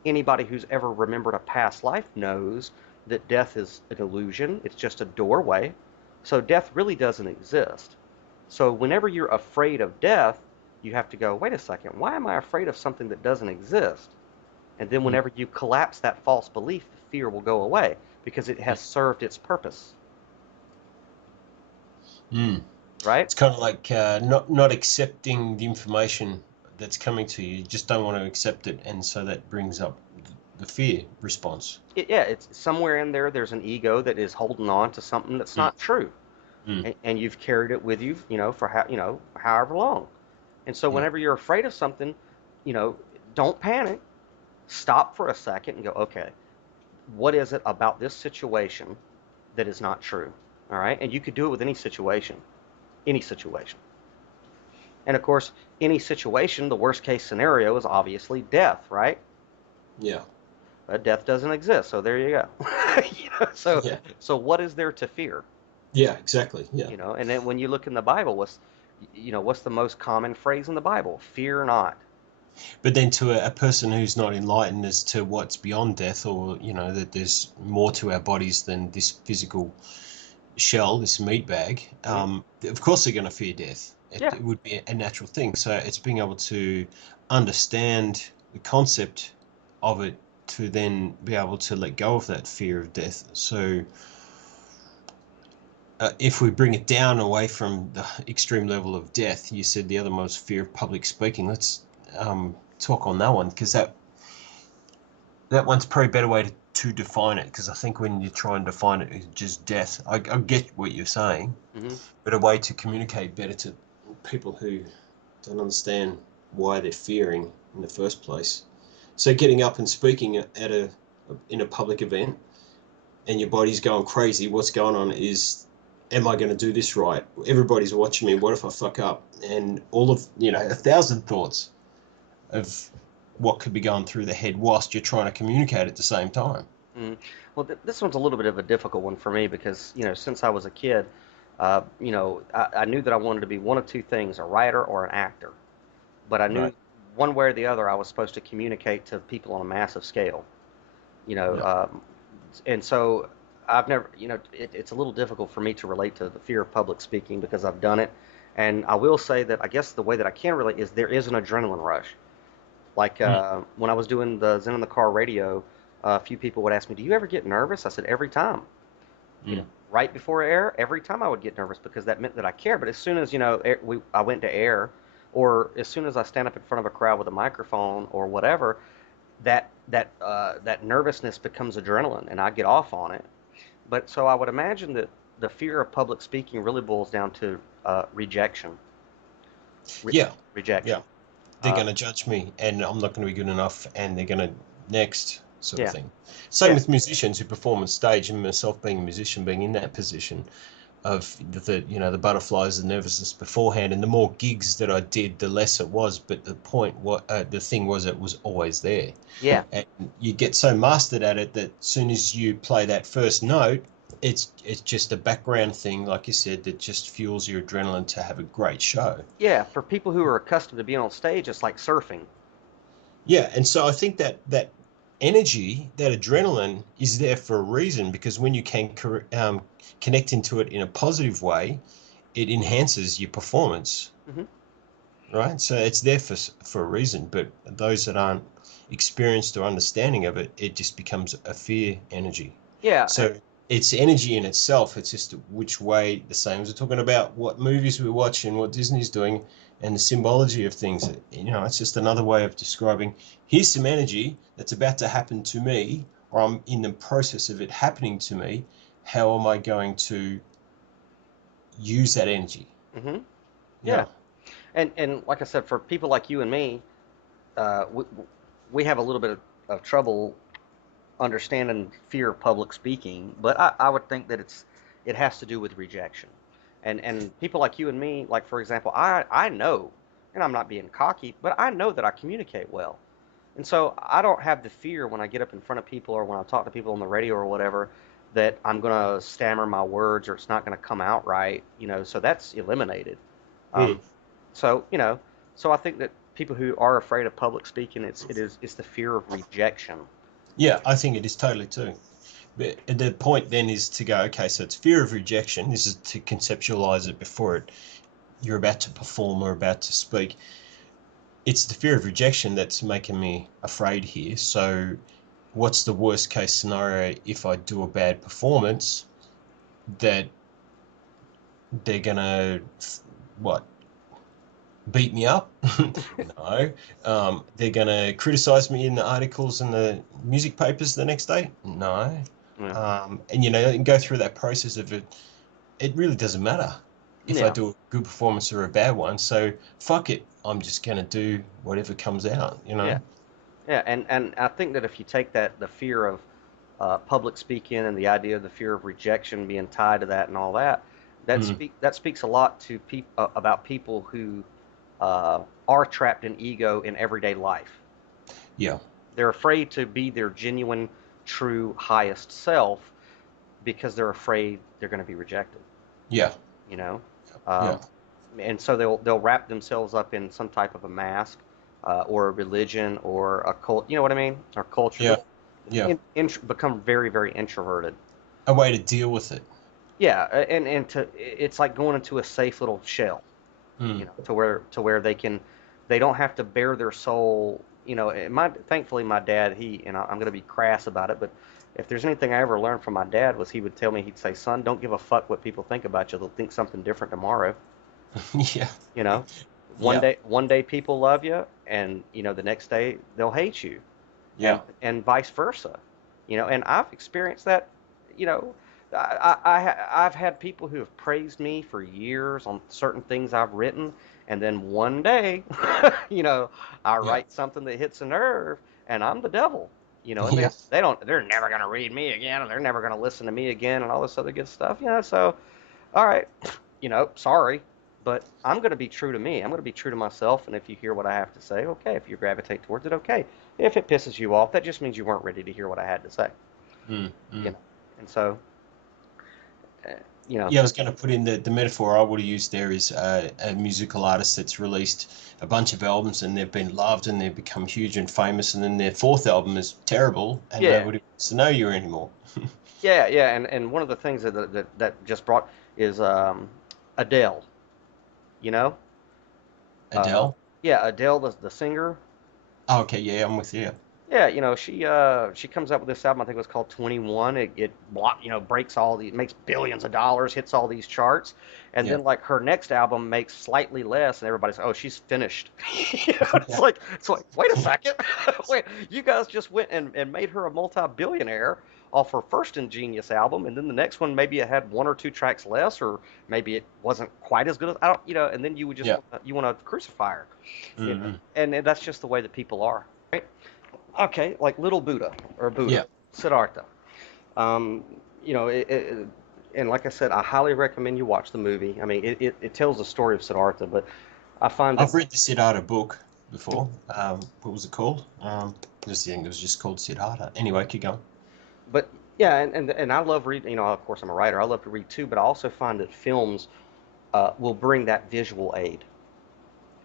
Anybody who's ever remembered a past life knows that death is an illusion. It's just a doorway. So death really doesn't exist. So whenever you're afraid of death, you have to go, wait a second, why am I afraid of something that doesn't exist? And then Mm, whenever you collapse that false belief, the fear will go away because it yeah. has served its purpose, Mm. right? It's kind of like not accepting the information that's coming to you. You just don't want to accept it, and so that brings up the fear response. Yeah, it's somewhere in there. There's an ego that is holding on to something that's Mm, not true, mm, and you've carried it with you, for however long. And so yeah. whenever you're afraid of something, you know, don't panic. Stop for a second and go, okay, what is it about this situation that is not true? All right, and you could do it with any situation. And of course, any situation, the worst case scenario is obviously death, right? Yeah. But death doesn't exist, so there you go. So Yeah. what is there to fear? Yeah, exactly. Yeah. And then when you look in the Bible, what's the most common phrase in the Bible? Fear not. But then to a person who's not enlightened as to what's beyond death, or, that there's more to our bodies than this physical shell, this meat bag, Hmm. of course they're going to fear death. Yeah, It would be a natural thing. So it's being able to understand the concept of it to then be able to let go of that fear of death. So if we bring it down away from the extreme level of death, you said the other one was fear of public speaking. Let's talk on that one, because that one's probably a better way to define it. Because I think when you try and define it as just death, I get what you're saying, hmm, but a way to communicate better to people who don't understand why they're fearing in the first place. So getting up and speaking in a public event, and your body's going crazy, what's going on is, am I going to do this right? Everybody's watching me. What if I fuck up? And all of, 1,000 thoughts of what could be going through the head whilst you're trying to communicate at the same time. hmm. Well, this one's a little bit of a difficult one for me because, since I was a kid, I knew that I wanted to be one of two things, a writer or an actor. But I knew Right. one way or the other I was supposed to communicate to people on a massive scale. You know, Yeah. um, and so I've never, it's a little difficult for me to relate to the fear of public speaking because I've done it. And I will say that I guess the way that I can relate is there is an adrenaline rush. Like Mm, when I was doing the Zen in the Car radio, a few people would ask me, "Do you ever get nervous?" I said, "Every time." mm, Right before air, every time I would get nervous because that meant that I care. But as soon as I went to air, or as soon as I stand up in front of a crowd with a microphone or whatever, that nervousness becomes adrenaline, and I get off on it. But so I would imagine that the fear of public speaking really boils down to rejection. Re- yeah. Yeah. Rejection. They're Uh, going to judge me and I'm not going to be good enough, and they're going to next sort of yeah, thing. Same yeah, with musicians who perform on stage, and myself being a musician, being in that position of the butterflies, the nervousness beforehand, and the more gigs that I did, the less it was. But the thing was, it was always there, yeah. and you get so mastered at it that as soon as you play that first note, it's just a background thing, like you said, that just fuels your adrenaline to have a great show. Yeah, for people who are accustomed to being on stage, it's like surfing. Yeah, and so I think that energy, that adrenaline, is there for a reason, because when you can connect into it in a positive way, it enhances your performance, Hmm. right? So it's there for a reason. But those that aren't experienced or understanding of it, it just becomes a fear energy. Yeah, So it's energy in itself. It's just which way, the same as we're talking about what movies we watch and what Disney's doing and the symbology of things. It's just another way of describing, here's some energy that's about to happen to me, or I'm in the process of it happening to me. How am I going to use that energy? hmm, yeah. Yeah. And like I said, for people like you and me, uh, we, we have a little bit of trouble understanding fear of public speaking, but I would think that it has to do with rejection. And people like you and me, like for example, I know, and I'm not being cocky, but I know that I communicate well. And so I don't have the fear when I get up in front of people or when I talk to people on the radio or whatever that I'm going to stammer my words or it's not going to come out right, so that's eliminated. Hmm. Um, so, so I think that people who are afraid of public speaking, it's the fear of rejection. Yeah, I think it is totally too. But the point then is to go, okay, so it's fear of rejection. This is to conceptualize it before you're about to perform or about to speak. It's the fear of rejection that's making me afraid here. So, what's the worst case scenario if I do a bad performance, that they're gonna, what, beat me up? No. They're gonna criticize me in the articles and the music papers the next day? No. Yeah. And and go through that process of it. It really doesn't matter if I Yeah. do a good performance or a bad one. So fuck it. I'm just gonna do whatever comes out. Yeah. Yeah. And I think that if you take the fear public speaking and the idea of the fear of rejection being tied to that and all that, Mm. that speaks a lot to about people who are trapped in ego in everyday life. Yeah. They're afraid to be their genuine, true, highest self because they're afraid they're going to be rejected. Yeah. You know, Yeah. um, and so they'll wrap themselves up in some type of a mask, or a religion or a cult. You know what I mean? Or culture. Yeah. Yeah. Become very, very introverted. A way to deal with it. Yeah, and it's like going into a safe little shell, Mm. to where they don't have to bare their soul. Thankfully my dad, I'm going to be crass about it, but if there's anything I ever learned from my dad was he would tell me, he'd say, "Son, don't give a fuck what people think about you. They'll think something different tomorrow." Yeah. You know, Yeah. one day people love you, and the next day they'll hate you, Yeah. and vice versa. And I've experienced that. You know, I've had people who have praised me for years on certain things I've written, and then one day, I Yeah. write something that hits a nerve, and I'm the devil. And Yeah. they're never gonna read me again, and they're never gonna listen to me again, and all this other good stuff. So all right, sorry, but I'm going to be true to me. I'm going to be true to myself. And if you hear what I have to say, okay. If you gravitate towards it, okay. If it pisses you off, that just means you weren't ready to hear what I had to say. Mm. You Mm. know, and so, uh, you know, Yeah, I was going to put in the metaphor I would have used there is a musical artist that's released a bunch of albums and they've been loved and they've become huge and famous, and then their fourth album is terrible and yeah, nobody wants to know you anymore. yeah. And one of the things that just brought is Adele. You know, uh, Adele? yeah, Adele, the singer. Oh, okay, yeah, I'm with you. Yeah, she comes out with this album. I think it was called 21. It breaks makes billions of dollars, hits all these charts, and Yeah, then like her next album makes slightly less, and everybody's, oh, she's finished. It's yeah, like wait a second, wait, you guys just went and made her a multi-billionaire off her first ingenious album, and then the next one maybe it had one or two tracks less, or maybe it wasn't quite as good as I don't, and then you would just yeah. you want to crucify her, Mm-hmm. and that's just the way that people are. Right? Okay, like Little Buddha or Buddha, Yeah. Siddhartha. Um, and like I said, I highly recommend you watch the movie. I mean, it tells the story of Siddhartha, but I find that, I've read the Siddhartha book before. What was it called? Just think it was just called Siddhartha. Anyway, keep going. but yeah, and I love reading. Of course, I'm a writer. I love to read too, but I also find that films will bring that visual aid.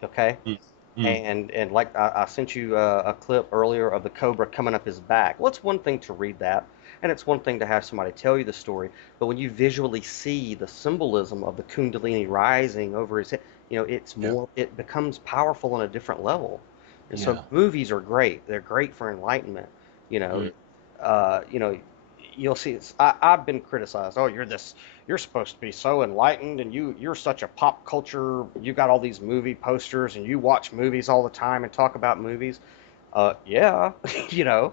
Okay, Mm. Mm. and like I sent you a clip earlier of the cobra coming up his back. Well, it's one thing to read that, and it's one thing to have somebody tell you the story, but when you visually see the symbolism of the Kundalini rising over his head, Yeah. it becomes powerful on a different level. And so Yeah. movies are great. They're great for enlightenment. You know, Mm. uh, you know, you'll see. I've been criticized. Oh, you're supposed to be so enlightened, and you're such a pop culture. You got all these movie posters, and you watch movies all the time and talk about movies. Yeah, you know,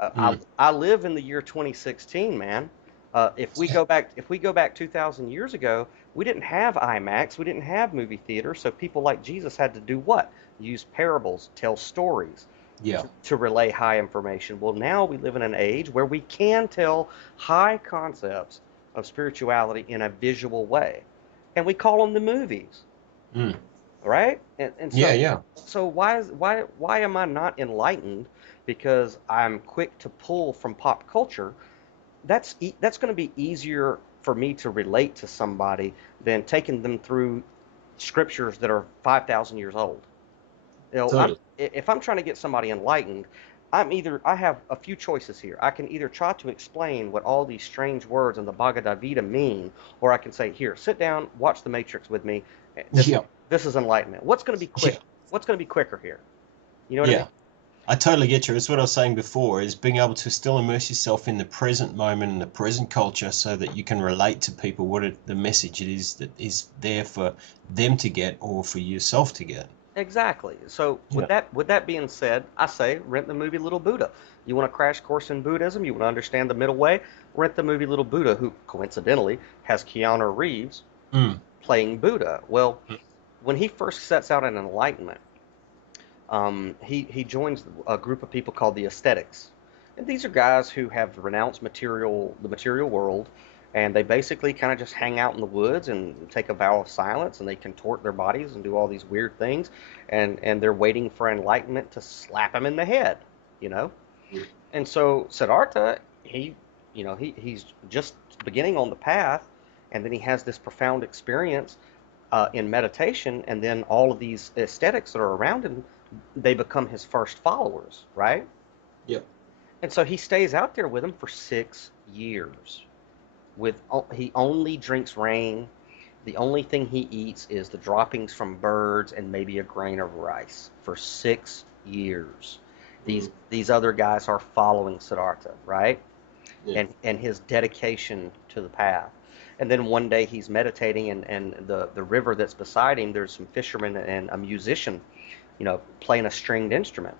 Mm. I live in the year 2016, man. Yeah. If we go back 2,000 years ago, we didn't have IMAX, we didn't have movie theaters, so people like Jesus had to do what? Use parables, tell stories Yeah. to relay high information. Well, now we live in an age where we can tell high concepts of spirituality in a visual way, and we call them the movies, Mm. right? And Yeah. Yeah. so why am I not enlightened? Because I'm quick to pull from pop culture. That's going to be easier for me to relate to somebody than taking them through scriptures that are 5,000 years old. Totally. If I'm trying to get somebody enlightened, I have a few choices here. I can either try to explain what all these strange words in the Bhagavad Gita mean, or I can say, here, sit down, watch The Matrix with me. This Yeah. this is enlightenment. What's going to be Yeah. quick? What's going to be quicker here? You know what I mean? Yeah. I totally get you. It's what I was saying before, is being able to still immerse yourself in the present moment and the present culture so that you can relate to people the message it is that is there for them to get or for yourself to get. Exactly. So Yeah. with that being said, I say rent the movie Little Buddha. You want a crash course in Buddhism? You want to understand the middle way? Rent the movie Little Buddha, who coincidentally has Keanu Reeves Mm. playing Buddha. Well, when he first sets out in enlightenment, he joins a group of people called the ascetics, And these are guys who have renounced the material world, and they basically kind of just hang out in the woods and take a vow of silence, and they contort their bodies and do all these weird things, and they're waiting for enlightenment to slap them in the head, you know. Mm. And so Siddhartha, he's just beginning on the path, and then he has this profound experience in meditation, and then all of these aesthetics that are around him, they become his first followers, right? Yep. And so he stays out there with them for 6 years. He only drinks rain. The only thing he eats is the droppings from birds and maybe a grain of rice for 6 years. These Mm. these other guys are following Siddhartha, right? Yeah. And his dedication to the path. And then one day he's meditating, and the river that's beside him, there's some fishermen and a musician, playing a stringed instrument.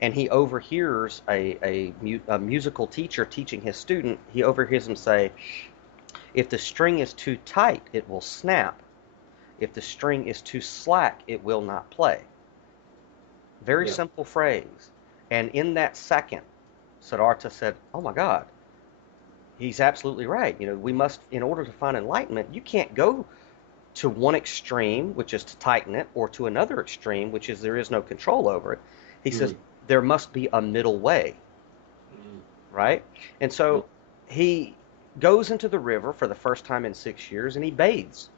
And he overhears a musical teacher teaching his student. He overhears him say, if the string is too tight, it will snap. If the string is too slack, it will not play. Very Yeah. simple phrase. And in that second, Siddhartha said, oh my God, he's absolutely right. We must, in order to find enlightenment, you can't go to one extreme, which is to tighten it, or to another extreme, which is there is no control over it. He says Mm. there must be a middle way, Mm. right? And Yeah. so he goes into the river for the first time in 6 years, and he bathes.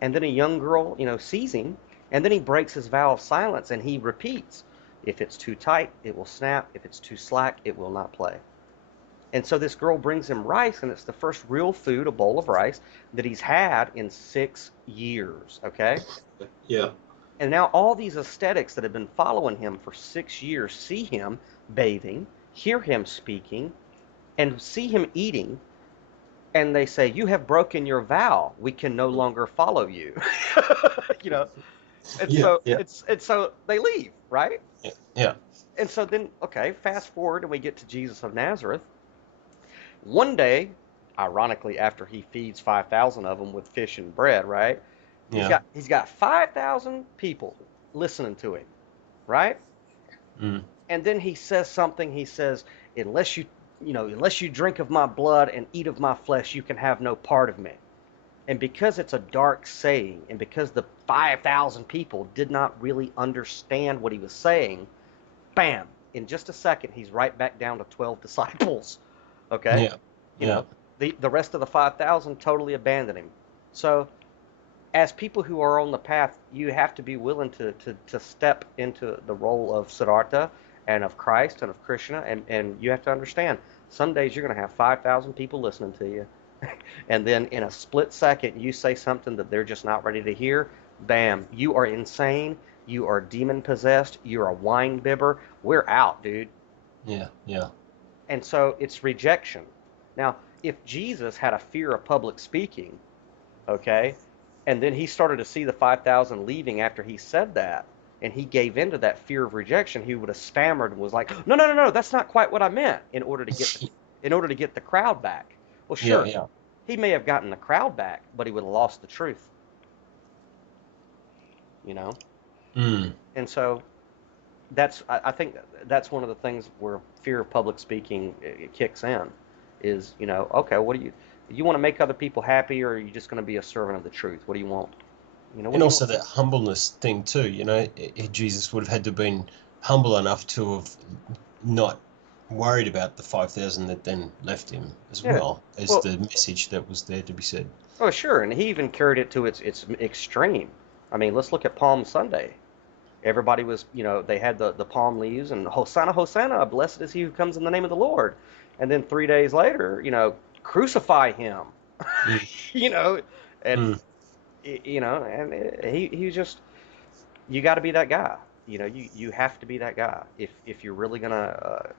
And then a young girl, sees him, and then he breaks his vow of silence, and he repeats, if it's too tight, it will snap. If it's too slack, it will not play. And so this girl brings him rice, and it's the first real food, a bowl of rice, that he's had in 6 years. Okay? Yeah. And now all these aesthetics that have been following him for 6 years see him bathing, hear him speaking, and see him eating, and they say, "You have broken your vow. We can no longer follow you." you know. And Yeah. so Yeah. they leave, right? Yeah. Yeah. And so then, okay, fast forward, and we get to Jesus of Nazareth. One day, ironically, after he feeds 5,000 of them with fish and bread, right? He's Yeah. got he's got 5,000 people listening to him, right? Mm. And then he says something. He says, unless you drink of my blood and eat of my flesh, you can have no part of me." And because it's a dark saying, and because the 5,000 people did not really understand what he was saying, bam, in just a second, he's right back down to 12 disciples. Okay? Yeah. You Yeah. know, the rest of the 5,000 totally abandoned him. So, as people who are on the path, you have to be willing to step into the role of Siddhartha and of Christ and of Krishna, and you have to understand some days you're going to have 5,000 people listening to you, and then in a split second you say something that they're just not ready to hear. Bam, you are insane, you are demon possessed, you're a wine bibber, we're out, dude. Yeah. Yeah. And so it's rejection. Now, if Jesus had a fear of public speaking, okay, and then he started to see the 5,000 leaving after he said that, and he gave in to that fear of rejection, he would have stammered and was like, no, no, no, no, that's not quite what I meant, in order to get the crowd back. Well, Yeah. sure, Yeah. he may have gotten the crowd back, but he would have lost the truth, you know? Mm. And so I think that's one of the things where fear of public speaking it kicks in is, okay, what do you want to make other people happy, or are you just going to be a servant of the truth? What do you want? What And do you want? also that humbleness thing too. Jesus would have had to have been humble enough to have not worried about the 5,000 that then left him as Yeah. well as Well, the message that was there to be said. oh, sure, and he even carried it to its extreme. I mean, let's look at Palm Sunday. Everybody was, they had the palm leaves and Hosanna, Hosanna, blessed is he who comes in the name of the Lord. And then 3 days later, crucify him, Mm. you know, and Mm. he was just, you got to be that guy. You have to be that guy if you're really gonna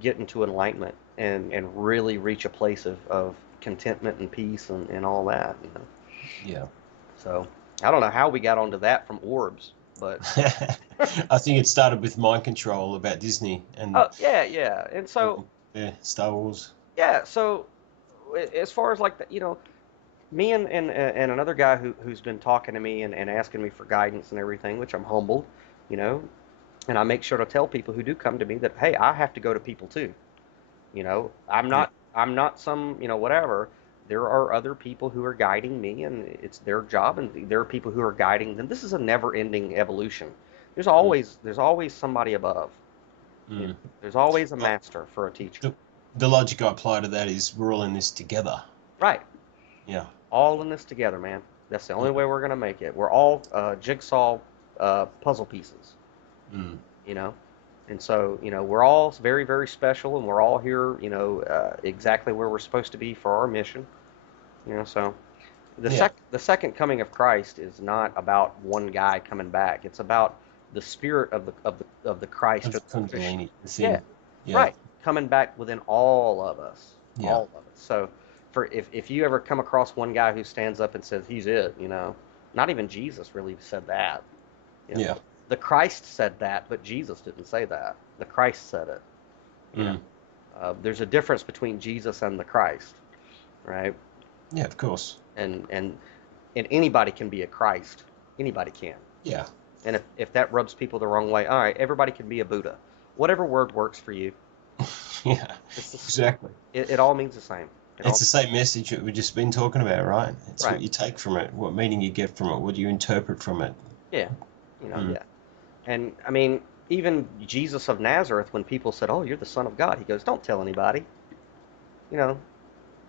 get into enlightenment and really reach a place of contentment and peace and all that. Yeah. So I don't know how we got onto that from orbs, but I think it started with mind control about Disney and oh yeah, yeah. And so yeah, Star Wars. yeah, so as far as like the, me and another guy who's been talking to me and asking me for guidance and everything, which I'm humbled, you know. And I make sure to tell people who do come to me that, hey, I have to go to people too. You know, Yeah. I'm not some, whatever. There are other people who are guiding me, and it's their job, and there are people who are guiding them. This is a never-ending evolution. Mm, There's always somebody above. You know, mm. there's always a Well, master for a teacher. the logic I apply to that is we're all in this together. Right. Yeah. All in this together, man. That's the only Yeah. way we're gonna make it. We're all jigsaw puzzle pieces, Mm. you know. And so, we're all very, very special, and we're all here, exactly where we're supposed to be for our mission. So Yeah. the second coming of Christ is not about one guy coming back. It's about the spirit of the Christ or Of the Christian. Kundalini Yeah, within. Yeah. right. Coming back within all of us, Yeah. all of us. So for if you ever come across one guy who stands up and says he's it, not even Jesus really said that. You know, Yeah. the Christ said that, but Jesus didn't say that. The Christ said it. You know, Mm. there's a difference between Jesus and the Christ, right? Yeah, of course. And anybody can be a Christ. Anybody can. Yeah. And if that rubs people the wrong way, all right, everybody can be a Buddha. Whatever word works for you. Yeah. It's the, Exactly. it all means the same. It It's all the same message that we've just been talking about, right? It's what right. you take from it, what meaning you get from it, what you interpret from it. Yeah. Mm. Yeah. And I mean, even Jesus of Nazareth, when people said, "Oh, you're the Son of God," he goes, "Don't tell anybody. You know,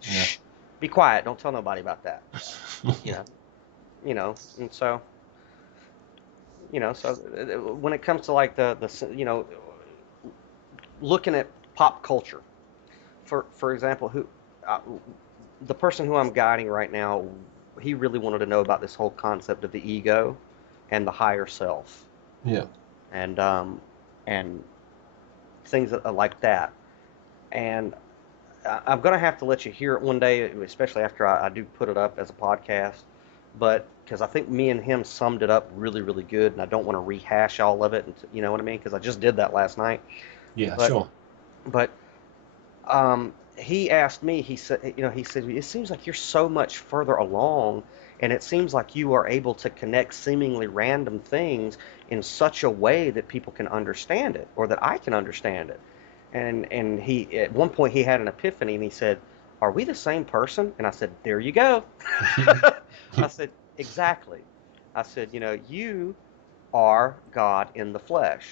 Yeah. shh, be quiet. Don't tell nobody about that." You Yeah. know. And so when it comes to like the looking at pop culture, for example, uh, the person who I'm guiding right now, he really wanted to know about this whole concept of the ego and the higher self, Yeah. and and things like that. And I'm gonna have to let you hear it one day, especially after I do put it up as a podcast. But because I think me and him summed it up really, really good, and I don't want to rehash all of it, and you know what I mean? Because I just did that last night. Yeah, But sure. but he asked me. He said, it seems like you're so much further along, and it seems like you are able to connect seemingly random things in such a way that people can understand it, or that I can understand it. And he at one point he had an epiphany, and he said, "Are we the same person?" And I said, "There you go." I said, "Exactly." I said, "You are God in the flesh,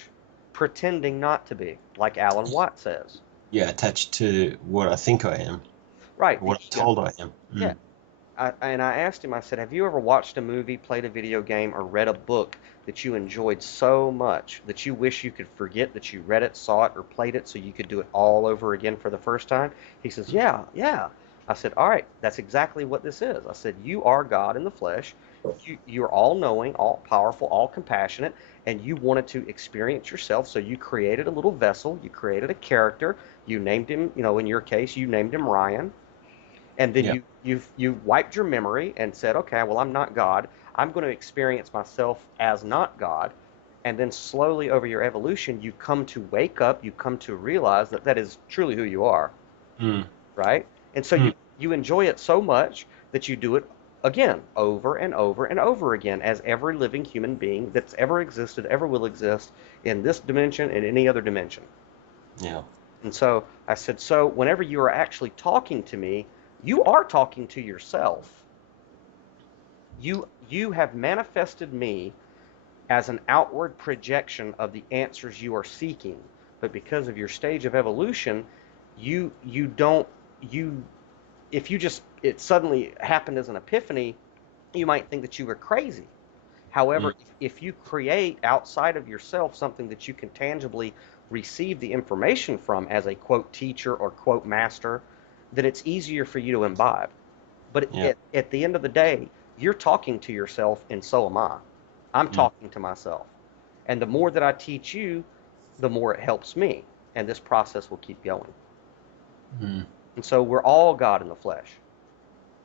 pretending not to be, like Alan Watt says." Yeah, attached to what I think I am, Right, or the what I'm ego. told I am. Yeah. Mm. And I asked him, I said, "Have you ever watched a movie, played a video game, or read a book that you enjoyed so much that you wish you could forget that you read it, saw it, or played it so you could do it all over again for the first time?" He says, "Yeah, yeah." I said, "All right, that's exactly what this is." I said, "You are God in the flesh. You're all knowing, all powerful, all compassionate, and you wanted to experience yourself. So you created a little vessel, you created a character, you named him, in your case, you named him Ryan, and then Yeah. you've wiped your memory and said, okay, well, I'm not God. I'm going to experience myself as not God." And then slowly over your evolution, you come to wake up, you come to realize that that is truly who you are, Mm. right? And so Mm. you enjoy it so much that you do it again, over and over and over again, as every living human being that's ever existed, ever will exist in this dimension and any other dimension. Yeah. And so I said, so whenever you are actually talking to me, you are talking to yourself. You have manifested me as an outward projection of the answers you are seeking. But because of your stage of evolution, you don't you if you just it suddenly happened as an epiphany, you might think that you were crazy. Mm. However, if you create outside of yourself something that you can tangibly receive the information from as a quote teacher or quote master, then it's easier for you to imbibe. But Yeah. at the end of the day, you're talking to yourself, and so am I. I'm Mm. talking to myself. And the more that I teach you, the more it helps me. And this process will keep going. Mm. And so we're all God in the flesh.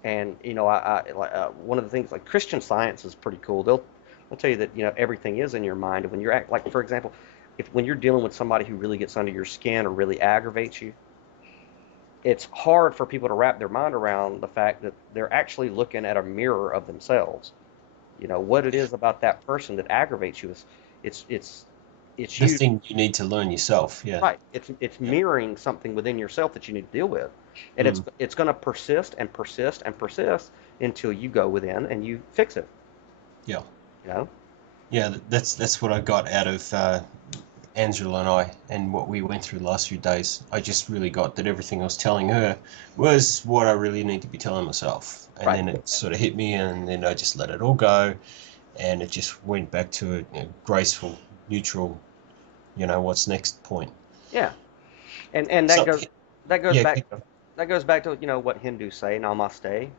And one of the things like Christian Science is pretty cool. They'll tell you that everything is in your mind. And when you're like, for example, if when you're dealing with somebody who really gets under your skin or really aggravates you, it's hard for people to wrap their mind around the fact that they're actually looking at a mirror of themselves. What it is about that person that aggravates you is it's It's The you. thing you need to learn yourself. Yeah. Right. It's mirroring something within yourself that you need to deal with, and Mm. it's going to persist and persist and persist until you go within and you fix it. Yeah. You know. Yeah. That's what I got out of Angela and I, and what we went through the last few days. I just really got that everything I was telling her was what I really need to be telling myself. And Right. then it sort of hit me, and then I just let it all go, and it just went back to a graceful, neutral, what's next point. Yeah. And So, that goes yeah, back keep going. to what Hindus say, namaste,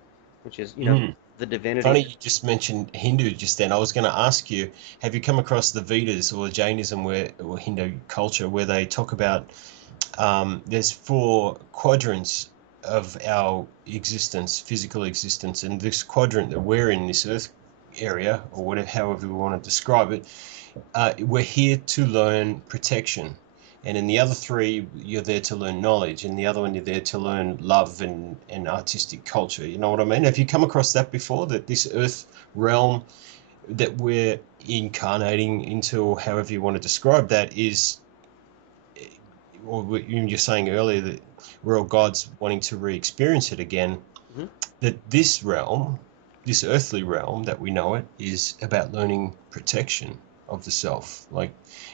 which is Mm. the divinity. Funny you just mentioned Hindu just then. I was going to ask you, have you come across the Vedas or Jainism or Hindu culture where they talk about there's four quadrants of our existence, physical existence, and this quadrant that we're in, this Earth area, or whatever, however we want to describe it, we're here to learn protection. And in the other three, you're there to learn knowledge. And the other one, you're there to learn love and artistic culture. You know what I mean? Have you come across that before? That this Earth realm that we're incarnating into, or however you want to describe that, is, or you're saying earlier that we're all gods wanting to re-experience it again, Hmm. that this realm, this earthly realm that we know it, is about learning protection of the self. Like,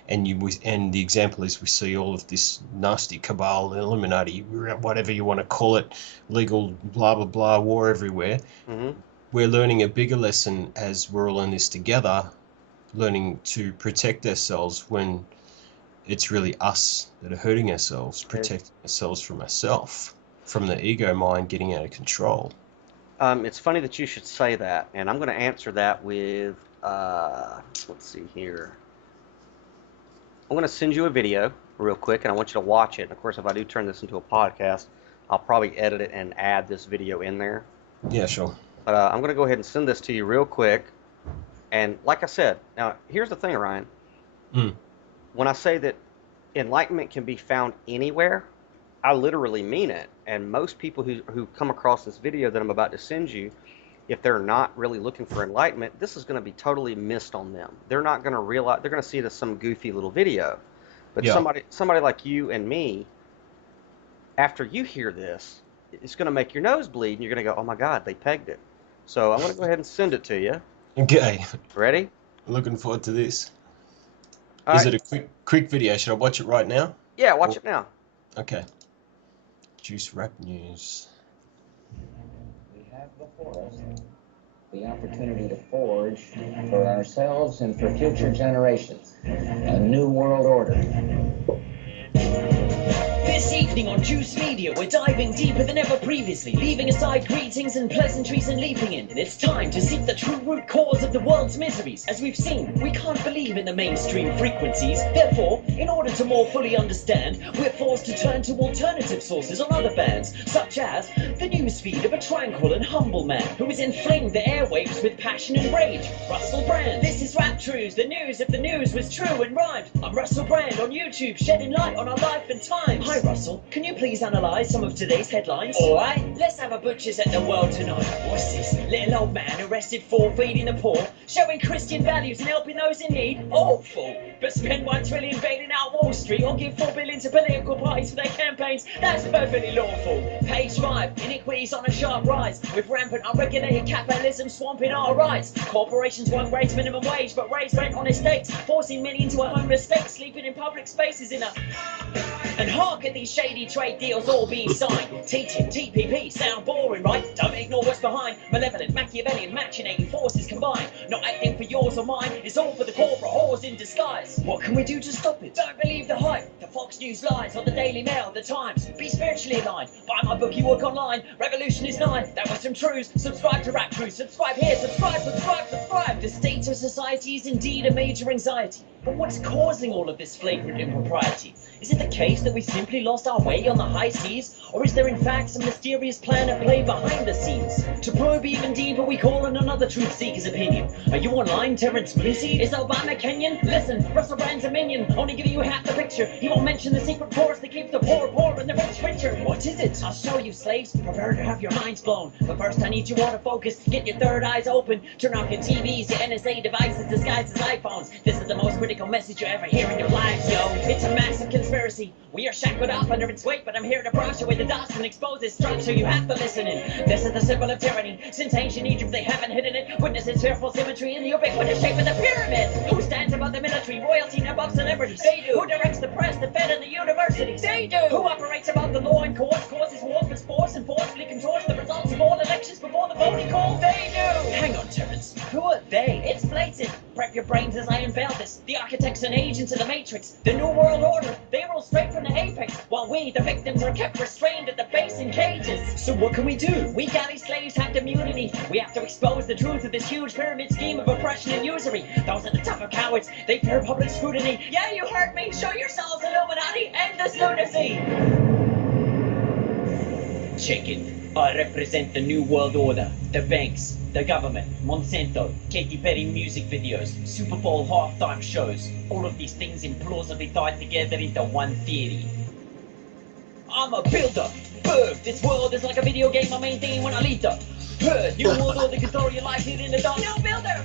and the example is we see all of this nasty cabal, Illuminati, whatever you want to call it, legal blah blah blah, war everywhere. Hmm. We're learning a bigger lesson as we're all in this together, learning to protect ourselves when it's really us that are hurting ourselves, protecting ourselves from ourselves, from the ego mind getting out of control. It's funny that you should say that, and I'm going to answer that with, let's see here. I'm going to send you a video real quick, and I want you to watch it. And of course, if I do turn this into a podcast, I'll probably edit it and add this video in there. Yeah, sure. But I'm going to go ahead and send this to you real quick. And like I said, now here's the thing, Ryan. Mm. When I say that enlightenment can be found anywhere, I literally mean it. And most people who come across this video that I'm about to send you, if they're not really looking for enlightenment, this is going to be totally missed on them. They're not going to realize, they're going to see it as some goofy little video. But Yeah. somebody like you and me, after you hear this, it's going to make your nose bleed, and you're going to go, "Oh my God, they pegged it." So I'm going to go ahead and send it to you. Okay. Ready? Looking forward to this. All Is right. it a quick video? Should I watch it right now? Yeah, watch Or it now. okay. Juice Rap News. We have before us the opportunity to forge for ourselves and for future generations a new world order. This evening on Juice Media, we're diving deeper than ever previously, leaving aside greetings and pleasantries and leaping in. And it's time to seek the true root cause of the world's miseries. As we've seen, we can't believe in the mainstream frequencies. Therefore, in order to more fully understand, we're forced to turn to alternative sources on other bands, such as the newsfeed of a tranquil and humble man who has inflamed the airwaves with passion and rage, Russell Brand. This is Rap Truths, the news if the news was true and rhymed. I'm Russell Brand on YouTube, shedding light on our life and times. Hi Russell, can you please analyse some of today's headlines? Alright, let's have a butcher's at the world tonight. What's this? Little old man arrested for feeding the poor, showing Christian values and helping those in need? Awful! But spend 1 trillion bailing out Wall Street or give 4 billion to political parties for their campaigns? That's perfectly lawful. Page 5, inequities on a sharp rise, with rampant unregulated capitalism swamping our rights. Corporations won't raise minimum wage but raise rent on estates, forcing many into a homeless state, sleeping in public spaces in a... And hark at these shady trade deals all being signed. TTIP, TPP, sound boring, right? Don't ignore what's behind. Malevolent, Machiavellian, machinating forces combined. Not acting for yours or mine, it's all for the corporate whores in disguise. What can we do to stop it? Don't believe the hype, the Fox News lies, or the Daily Mail, the Times. Be spiritually aligned. Buy my book, you work online. Revolution is nigh. That was some truths. Subscribe to Rap Truth. Subscribe here. Subscribe, subscribe, subscribe. The state of society is indeed a major anxiety. But what's causing all of this flagrant impropriety? Is it the case that we simply lost our way on the high seas? Or is there in fact some mysterious plan at play behind the scenes? To probe even deeper, we call in another truth seeker's opinion. Are you online, Terrence Missy? Is Obama Kenyan? Listen, Russell Brand's a minion, only giving you half the picture. He won't mention the secret force that keeps the poor poor and the rich richer. What is it? I'll show you, slaves. Prepare to have your minds blown. But first I need you all to focus. Get your third eyes open. Turn off your TVs, your NSA devices disguised as iPhones. This is the most critical message you ever hear in your lives, yo. It's a massive conspiracy. We are shackled up under its weight, but I'm here to brush away the dust and expose its structure. You have to listen in. This is the symbol of tyranny. Since ancient Egypt, they haven't hidden it. Witness its fearful symmetry in the ubiquitous shape of the pyramid. Who stands above the military, royalty, and above celebrities? They do. Who directs the press, the Fed, and the universities? They do. Who operates above the law and courts, causes war with force, and forcefully controls the results of all elections before the voting call? They do. Hang on, Terrence. Who are they? It's blatant. Prep your brains as I unveil this. The architects and agents of the Matrix, the New World Order. They roll straight from the apex, while we, the victims, are kept restrained at the base in cages. So what can we do? We galley slaves have to mutiny. We have to expose the truth of this huge pyramid scheme of oppression and usury. Those are the tougher cowards. They fear public scrutiny. Yeah, you heard me. Show yourselves, Illuminati. End this lunacy. Check it. I represent the New World Order, the banks, the government, Monsanto, Katy Perry music videos, Super Bowl halftime shows. All of these things implausibly tied together into one theory. I'm a builder. Berg, this world is like a video game I maintain when I lead the herd. New World Order control your life here in the dark. No builder.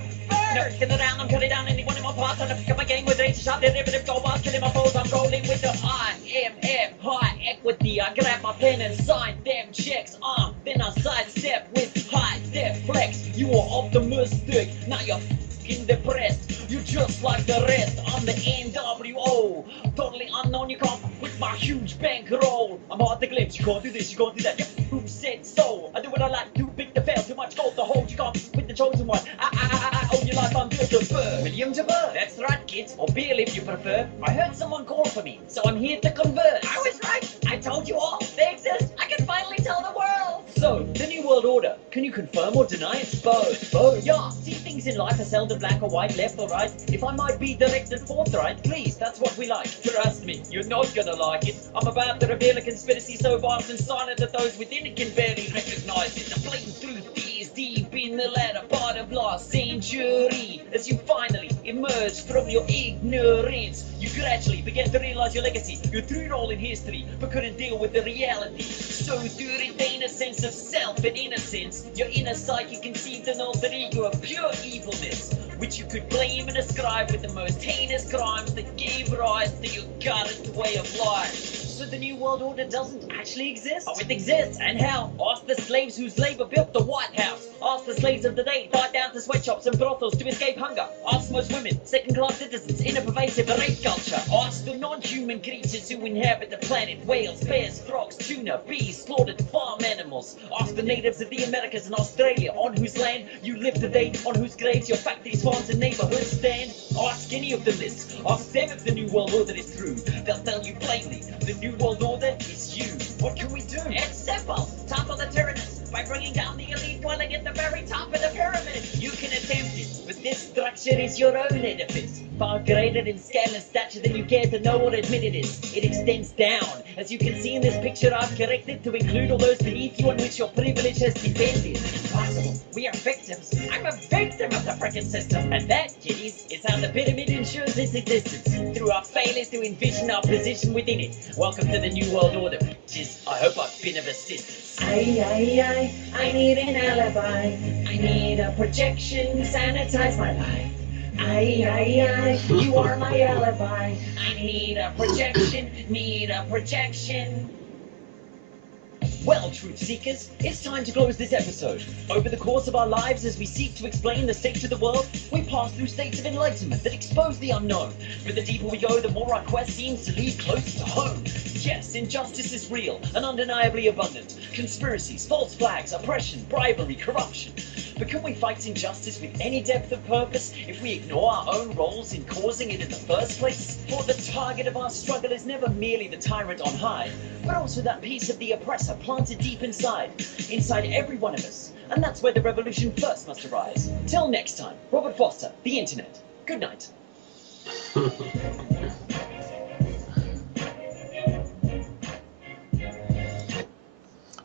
No, get it down, I'm cutting down anyone in my path. I'm pick up my game with razor sharp derivative, go wild, killing my foes. I'm rolling with the IMF, high equity. I grab my pen and sign them checks. Then I sidestep with high def flex. You are optimistic, now you're fucking depressed. You're just like the rest. I'm the NWO, totally unknown. You can't with my huge bankroll. I'm hard to glimpse. You can't do this, you can't do that. Yeah, who said so? I do what I like. Too big to fail, too much gold to hold. You can't with the chosen one. I own your life. I'm built to burn. William Jabber. That's right, kids, or Bill if you prefer. I heard someone call for me, so I'm here to converse. I was right. I told you all. They exist. I can finally tell the world. So, the New World Order. Can you confirm or deny it's both? Both. Yeah. See, things in life are seldom black or white, left or right. If I might be direct and forthright, please, that's what we like. Trust me, you're not gonna like it. I'm about to reveal a conspiracy so vast and silent that those within it can barely recognize it. The blatant truth is deep in the latter part of last century. As you finally emerge from your ignorance, you gradually begin to realize your legacy. Your true role in history, but couldn't deal with the reality. So to retain a sense of self and innocence, your inner psyche conceived an alter ego of pure evilness, which you could blame and ascribe with the most heinous crimes that gave rise to your current way of life. So the New World Order doesn't actually exist? Oh, it exists, and how? Ask the slaves whose labor built the White House. Ask the slaves of the day, died down to sweatshops and brothels to escape hunger. Ask most women, second-class citizens, in a pervasive rape culture. Ask the non-human creatures who inhabit the planet, whales, bears, frogs, tuna, bees, slaughtered farm animals. Ask the natives of the Americas and Australia, on whose land you live today, on whose graves your factories, farms, and neighborhoods stand. Ask any of the lists. Ask them if the New World Order is true. They'll tell you plainly, the New World Order is you. What can we do? It's simple. Topple the tyrannous by bringing down the elite dwelling at the very top of the pyramid. You can attempt it, but this structure is your own edifice, far greater in scale and stature than you care to know or admit it is. It extends down. As you can see in this picture, I've corrected to include all those beneath you on which your privilege has depended. Impossible. We are victims. I'm a victim of the frickin' system. And that, kiddies, is how the pyramid ensures its existence, through our failures to envision our position within it. Welcome to the New World Order, bitches. I hope I've been of assistance. I need an alibi. I need a projection, sanitize my life. You are my alibi. I need a projection, need a projection. Well, truth seekers, it's time to close this episode. Over the course of our lives, as we seek to explain the state of the world, we pass through states of enlightenment that expose the unknown. But the deeper we go, the more our quest seems to lead closer to home. Yes, injustice is real and undeniably abundant. Conspiracies, false flags, oppression, bribery, corruption. But can we fight injustice with any depth of purpose if we ignore our own roles in causing it in the first place? For the target of our struggle is never merely the tyrant on high, but also that piece of the oppressor planted deep inside every one of us. And that's where the revolution first must arise. Till next time, Robert Foster, The Internet. Good night.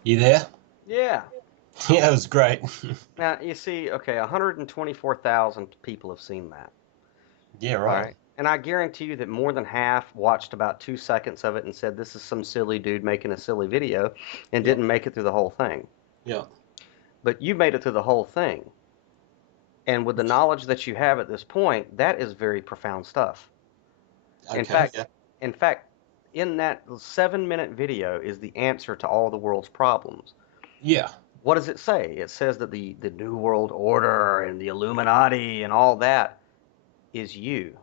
You there? Yeah. Yeah, it was great. Now, you see, okay, 124,000 people have seen that. Yeah, All right. right. And I guarantee you that more than half watched about 2 seconds of it and said, this is some silly dude making a silly video and Yeah, didn't make it through the whole thing. yeah. But you made it through the whole thing. And with the knowledge that you have at this point, that is very profound stuff. In Okay, fact, yeah. in fact, in that 7-minute video is the answer to all the world's problems. Yeah, What does it say? It says that the New World Order and the Illuminati and all that is you.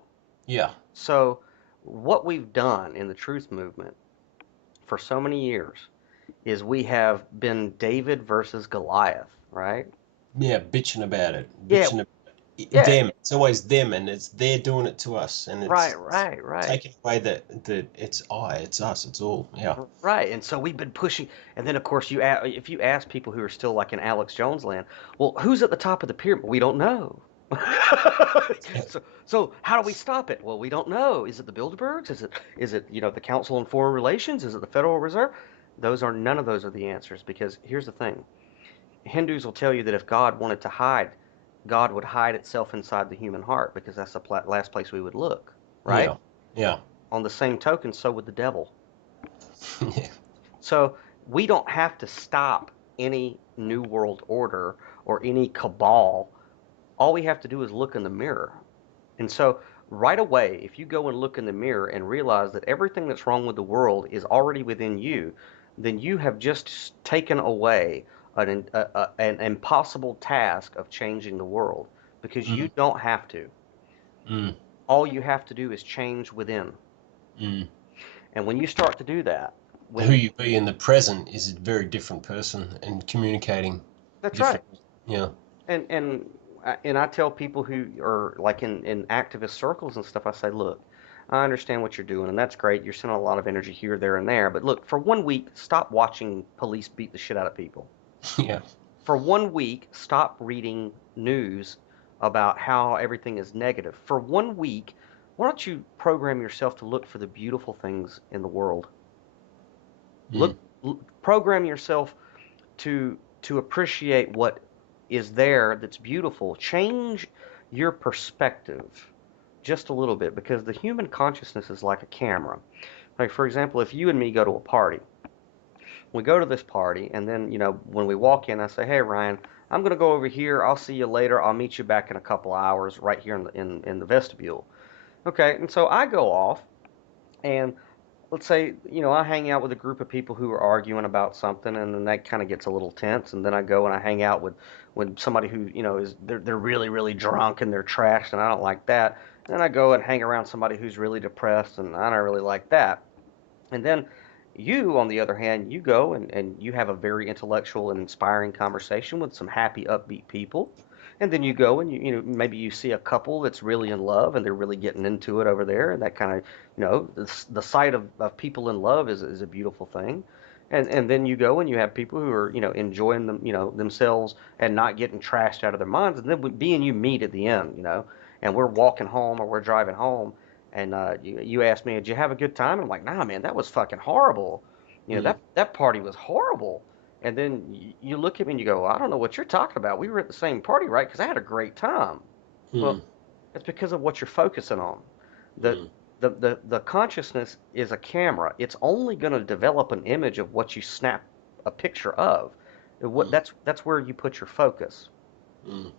yeah. So, what we've done in the truth movement for so many years is we have been David versus Goliath, right? Yeah, bitching about it. Yeah, Bitching about yeah, them. It's always them, and it's they're doing it to us, and right, it's right, right. taking away that it's it's us, it's all. Yeah. Right, and so we've been pushing, and then of course if you ask people who are still like in Alex Jones land, well, who's at the top of the pyramid? We don't know. So how do we stop it? Well, we don't know. Is it the Bilderbergs? Is it the Council on Foreign Relations? Is it the Federal Reserve? None of those are the answers because here's the thing. Hindus will tell you that if God wanted to hide, God would hide itself inside the human heart because that's the last place we would look, right? Yeah. Yeah. On the same token, so would the devil. Yeah. So we don't have to stop any New World Order or any cabal. All we have to do is look in the mirror. And so right away, if you go and look in the mirror and realize that everything that's wrong with the world is already within you, then you have just taken away an impossible task of changing the world because you Mm, don't have to. mm, All you have to do is change within. mm. And when you start to do that, Who when you be in the present is a very different person and communicating that's right. different. Yeah. And I tell people who are like in activist circles and stuff, I say, look, I understand what you're doing, and that's great. You're sending a lot of energy here, there, and there. But look, for 1 week, stop watching police beat the shit out of people. Yeah. For 1 week, stop reading news about how everything is negative. For 1 week, why don't you program yourself to look for the beautiful things in the world? Mm, Program yourself to appreciate what is there that's beautiful. Change your perspective just a little bit because the human consciousness is like a camera. Like for example, if you and me go to a party, we go to this party and then, when we walk in, I say, "Hey Ryan, I'm going to go over here. I'll see you later. I'll meet you back in a couple of hours right here in the vestibule." Okay, and so I go off and let's say, I hang out with a group of people who are arguing about something, and then that kind of gets a little tense. And then I go and I hang out with somebody who, is they're really really drunk and they're trashed, and I don't like that. And then I go and hang around somebody who's really depressed, and I don't really like that. And then you, on the other hand, you go and you have a very intellectual and inspiring conversation with some happy, upbeat people. And then you go and maybe you see a couple that's really in love and they're really getting into it over there, and that kind of the sight of people in love is a beautiful thing. And then you go and you have people who are enjoying them themselves and not getting trashed out of their minds. And then me and you meet at the end, and we're walking home or we're driving home, and you asked me, "Did you have a good time?" And I'm like, "Nah, man, that was fucking horrible. mm, That party was horrible." And then you look at me and you go, "I don't know what you're talking about. We were at the same party, right? Because I had a great time." Well, mm, it's because of what you're focusing on. The mm, the consciousness is a camera. It's only going to develop an image of what you snap a picture of. mm, That's where you put your focus. mm,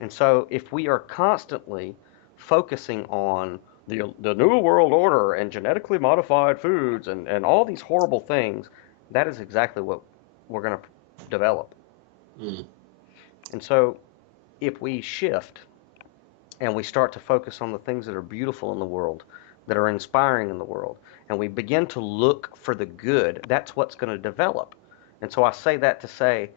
And so if we are constantly focusing on the New World Order and genetically modified foods and all these horrible things, that is exactly what we're going to develop. mm. And so if we shift and we start to focus on the things that are beautiful in the world, that are inspiring in the world, and we begin to look for the good, that's what's going to develop. And so I say that to say,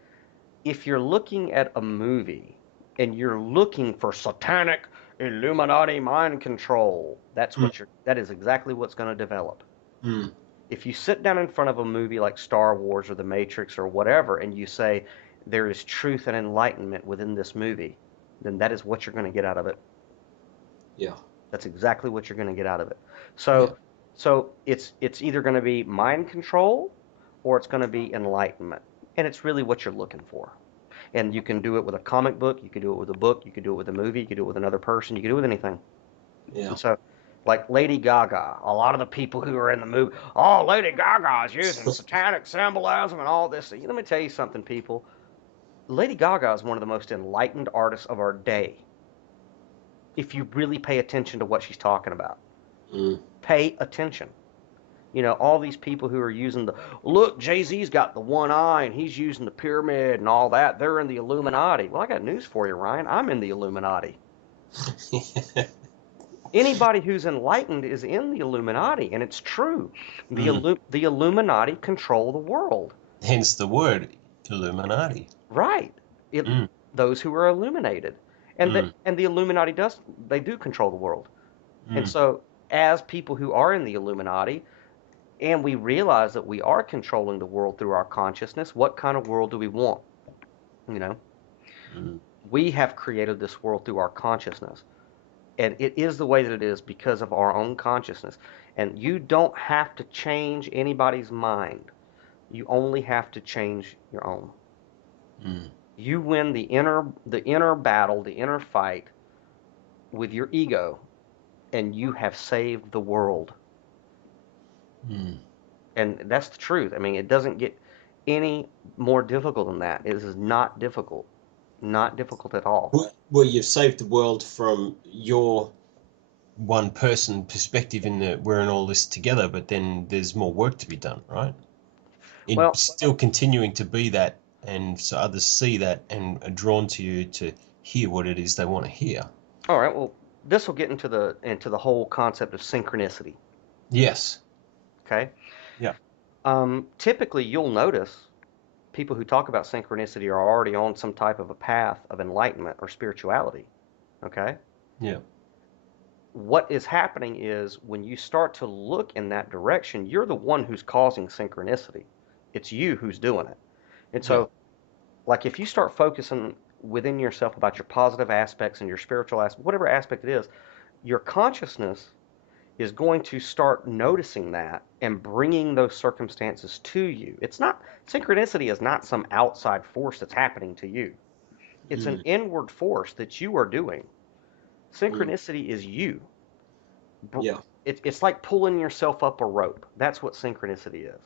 if you're looking at a movie and you're looking for satanic Illuminati mind control, Mm, that is exactly what's going to develop. mm, If you sit down in front of a movie like Star Wars or The Matrix or whatever, and you say there is truth and enlightenment within this movie, then that is what you're going to get out of it. yeah, That's exactly what you're going to get out of it. yeah, So it's either going to be mind control or it's going to be enlightenment. And it's really what you're looking for. And you can do it with a comic book, you can do it with a book, you can do it with a movie, you can do it with another person, you can do it with anything. Yeah. And so, like Lady Gaga, a lot of the people who are in the movie, oh, Lady Gaga is using satanic symbolism and all this. Let me tell you something, people. Lady Gaga is one of the most enlightened artists of our day. If you really pay attention to what she's talking about, pay attention. All these people who are using look, Jay-Z's got the one eye and he's using the pyramid and all that. They're in the Illuminati. Well, I got news for you, Ryan. I'm in the Illuminati. Anybody who's enlightened is in the Illuminati, and it's true. The Illuminati control the world. Hence the word Illuminati. Right. Those who are illuminated. And the Illuminati do control the world. And so as people who are in the Illuminati, and we realize that we are controlling the world through our consciousness, what kind of world do we want? We have created this world through our consciousness. And it is the way that it is because of our own consciousness. And you don't have to change anybody's mind. You only have to change your own. You win the inner battle, the inner fight with your ego, and you have saved the world. And that's the truth. I mean, it doesn't get any more difficult than that. It is not difficult. Not difficult at all. Well, you've saved the world from your one person perspective we're in all this together, but then there's more work to be done, right? Still continuing to be that, and so others see that and are drawn to you to hear what it is they want to hear. All right. Well, this will get into the whole concept of synchronicity. Yes. Okay. Yeah. Typically, you'll notice people who talk about synchronicity are already on some type of a path of enlightenment or spirituality. Okay? Yeah. What is happening is when you start to look in that direction, you're the one who's causing synchronicity. It's you who's doing it. And so, like, if you start focusing within yourself about your positive aspects and your spiritual aspect, whatever aspect it is, your consciousness is going to start noticing that and bringing those circumstances to you. Synchronicity is not some outside force that's happening to you. It's an inward force that you are doing. Synchronicity is you. Yeah. It's like pulling yourself up a rope. That's what synchronicity is.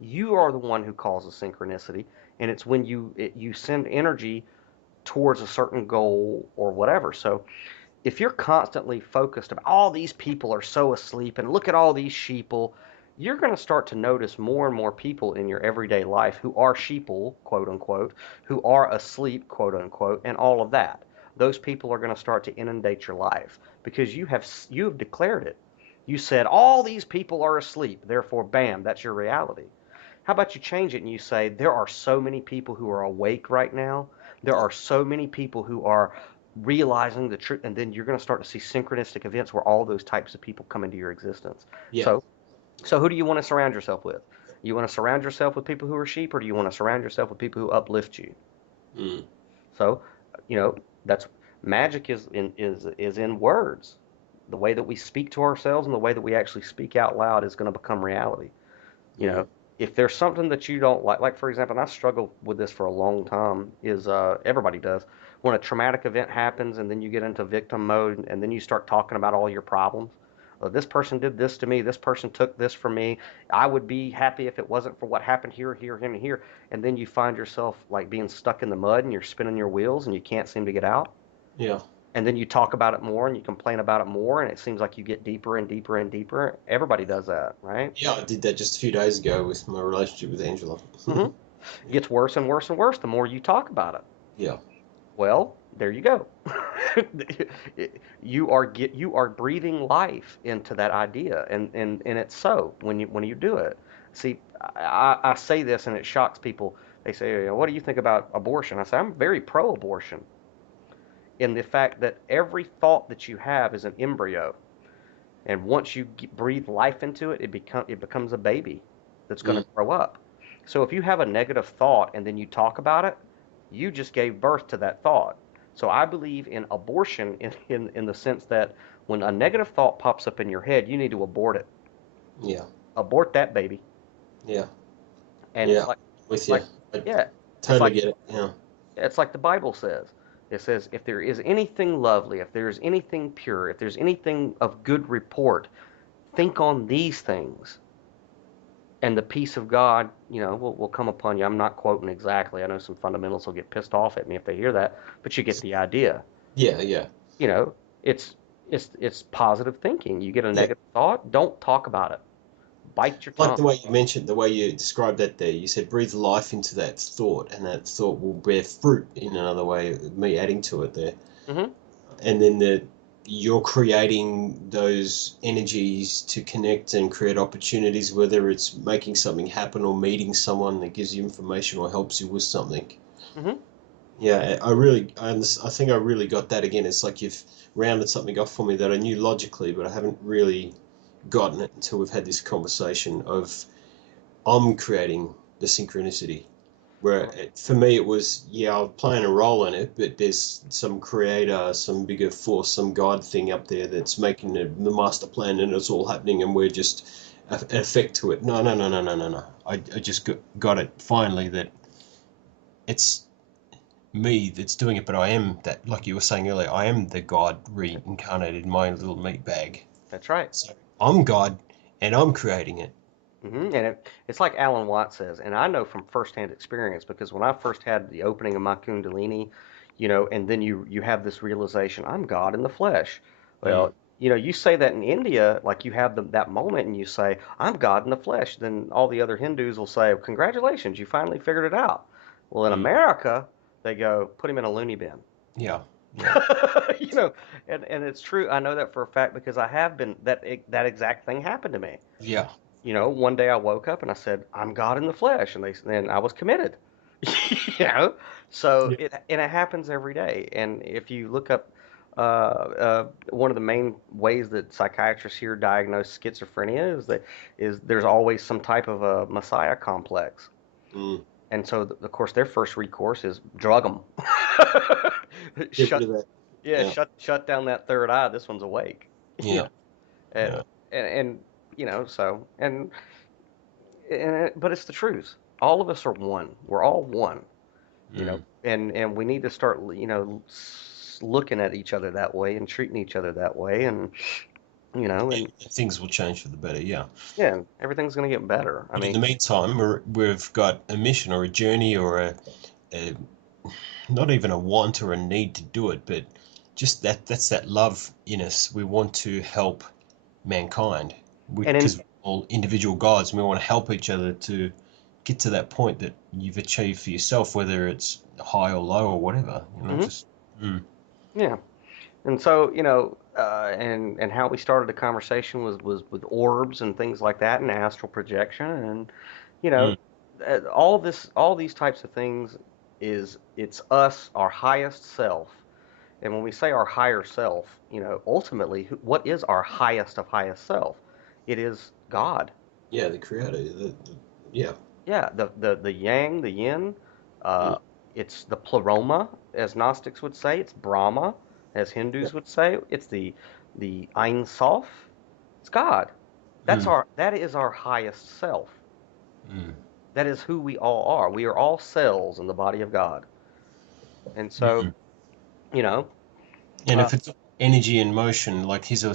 You are the one who causes synchronicity, and it's when you send energy towards a certain goal or whatever. So if you're constantly focused about all these people are so asleep and look at all these sheeple, you're going to start to notice more and more people in your everyday life who are sheeple, quote unquote, who are asleep, quote unquote, and all of that. Those people are going to start to inundate your life because you have declared it. You said all these people are asleep, therefore, bam, that's your reality. How about you change it and you say there are so many people who are awake right now. There are so many people who are realizing the truth, and then you're going to start to see synchronistic events where all those types of people come into your existence. Yeah. So who do you want to surround yourself with? You want to surround yourself with people who are sheep, or do you want to surround yourself with people who uplift you? So, that's magic is in words. The way that we speak to ourselves and the way that we actually speak out loud is going to become reality. If there's something that you don't like for example, and I struggled with this for a long time, is everybody does. When a traumatic event happens and then you get into victim mode and then you start talking about all your problems. This person did this to me. This person took this from me. I would be happy if it wasn't for what happened here, here, and here. And then you find yourself like being stuck in the mud and you're spinning your wheels and you can't seem to get out. Yeah. And then you talk about it more and you complain about it more and it seems like you get deeper and deeper and deeper. Everybody does that, right? Yeah, I did that just a few days ago with my relationship with Angela. It gets worse and worse and worse the more you talk about it. Yeah. Well, there you go. You are breathing life into that idea, and it's so when you do it. See, I say this and it shocks people. They say, "What do you think about abortion?" I say, "I'm very pro-abortion." In the fact that every thought that you have is an embryo, and once you breathe life into it, it becomes a baby that's going to grow up. So if you have a negative thought and then you talk about it, you just gave birth to that thought. So I believe in abortion in the sense that when a negative thought pops up in your head, you need to abort it. Yeah. Abort that baby. Yeah. And Yeah, it's like, with you. like, I yeah, it's totally like get it. Yeah. it's like the Bible says. It says, if there is anything lovely, if there is anything pure, if there's anything of good report, think on these things, and the peace of God, will come upon you. I'm not quoting exactly. I know some fundamentals will get pissed off at me if they hear that, but you get the idea. Yeah, yeah. You know, it's it's positive thinking. You get a Yeah. negative thought, don't talk about it. Bite your Like the tongue. way you mentioned, the way you described that there, you said breathe life into that thought, and that thought will bear fruit in another way, me adding to it there. Hmm. And then you're creating those energies to connect and create opportunities, whether it's making something happen or meeting someone that gives you information or helps you with something. Hmm. Yeah, I think I really got that again. It's like you've rounded something off for me that I knew logically, but I haven't really gotten it until we've had this conversation of I'm creating the synchronicity. Where for me it was, yeah, I'm playing a role in it, but there's some creator, some bigger force, some God thing up there that's making the master plan, and it's all happening, and we're just an effect to it. No, no, no, no, no, no, no. I just got it finally that it's me that's doing it, but I am that, like you were saying earlier, I am the God reincarnated in my little meat bag. That's right. So I'm God, and I'm creating it. And it's like Alan Watts says, and I know from firsthand experience because when I first had the opening of my Kundalini, and then you have this realization, I'm God in the flesh. Mm. Well, you say that in India, like you have that moment, and you say, I'm God in the flesh. Then all the other Hindus will say, congratulations, you finally figured it out. Well, in Mm. America, they go, put him in a loony bin. Yeah, yeah, you know, and it's true. I know that for a fact because I have been that exact thing happened to me. yeah. One day I woke up and I said, "I'm God in the flesh," and then I was committed. you know, so Yeah. it happens every day. And if you look up, one of the main ways that psychiatrists here diagnose schizophrenia is there's always some type of a messiah complex, Mm. and so of course their first recourse is drug them. Get shut rid of that. Yeah, Yeah, shut down that third eye. This one's awake. you yeah, know, and yeah. and so but it's the truth. All of us are one. We're all one, Mm. and we need to start, looking at each other that way and treating each other that way, and And and things will change for the better, yeah. yeah, everything's gonna get better. I But in the mean, meantime, we've got a mission or a journey or a not even a want or a need to do it, but just that's that love in us. We want to help mankind and in because we're all individual gods, and we want to help each other to get to that point that you've achieved for yourself, whether it's high or low or whatever. mhm, Just mm, yeah. And so, and how we started the conversation was with orbs and things like that, and astral projection, and you know, mm, all these types of things it's us, our highest self. And when we say our higher self, ultimately, what is our highest of highest self? It is God. yeah, the creator, yeah, Yeah, the yang, the yin. mm, Uh, it's the pleroma, as Gnostics would say. It's Brahma, as yeah, Hindus would say. It's the Ein Sof. It's God. mm, That is our highest self. mm, That is who we all are. We are all cells in the body of God. And so, mm. you know, And uh, if it's energy in motion, like here's a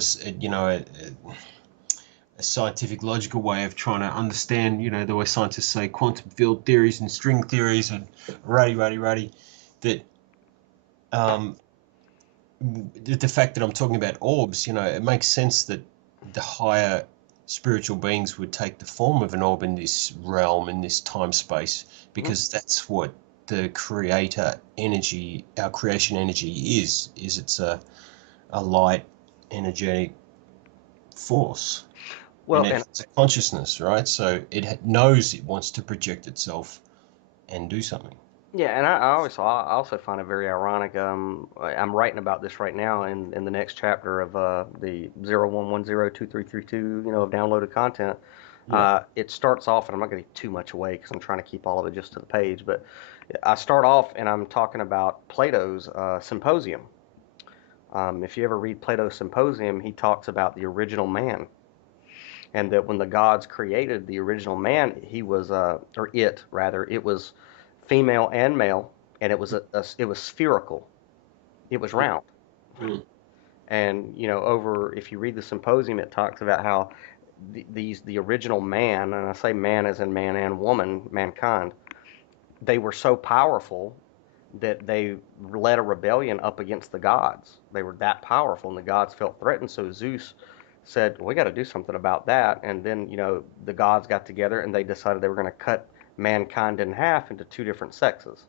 scientific logical way of trying to understand, the way scientists say quantum field theories and string theories and ruddy, that um, the fact that I'm talking about orbs, it makes sense that the higher spiritual beings would take the form of an orb in this realm, in this time space, mhm. because that's what the creator energy, our creation energy is it's a light energetic force, and Well, it and has a consciousness, right? So it knows it wants to project itself and do something. yeah, and I also find it very ironic. I'm writing about this right now in the next chapter of the 01102332, of downloaded content. Yeah. It starts off, and I'm not going to give too much away because I'm trying to keep all of it just to the page. But I start off, and I'm talking about Plato's Symposium. If you ever read Plato's Symposium, he talks about the original man, and that when the gods created the original man, he was or it rather, it was female and male, and it was spherical, it was round. Mm. And over if you read the symposium, it talks about how the original man, and I say man as in man and woman, mankind, they were so powerful that they led a rebellion up against the gods. They were that powerful, and the gods felt threatened. So Zeus said, "We got to do something about that." And then, the gods got together and they decided they were going to cut mankind in half into two different sexes,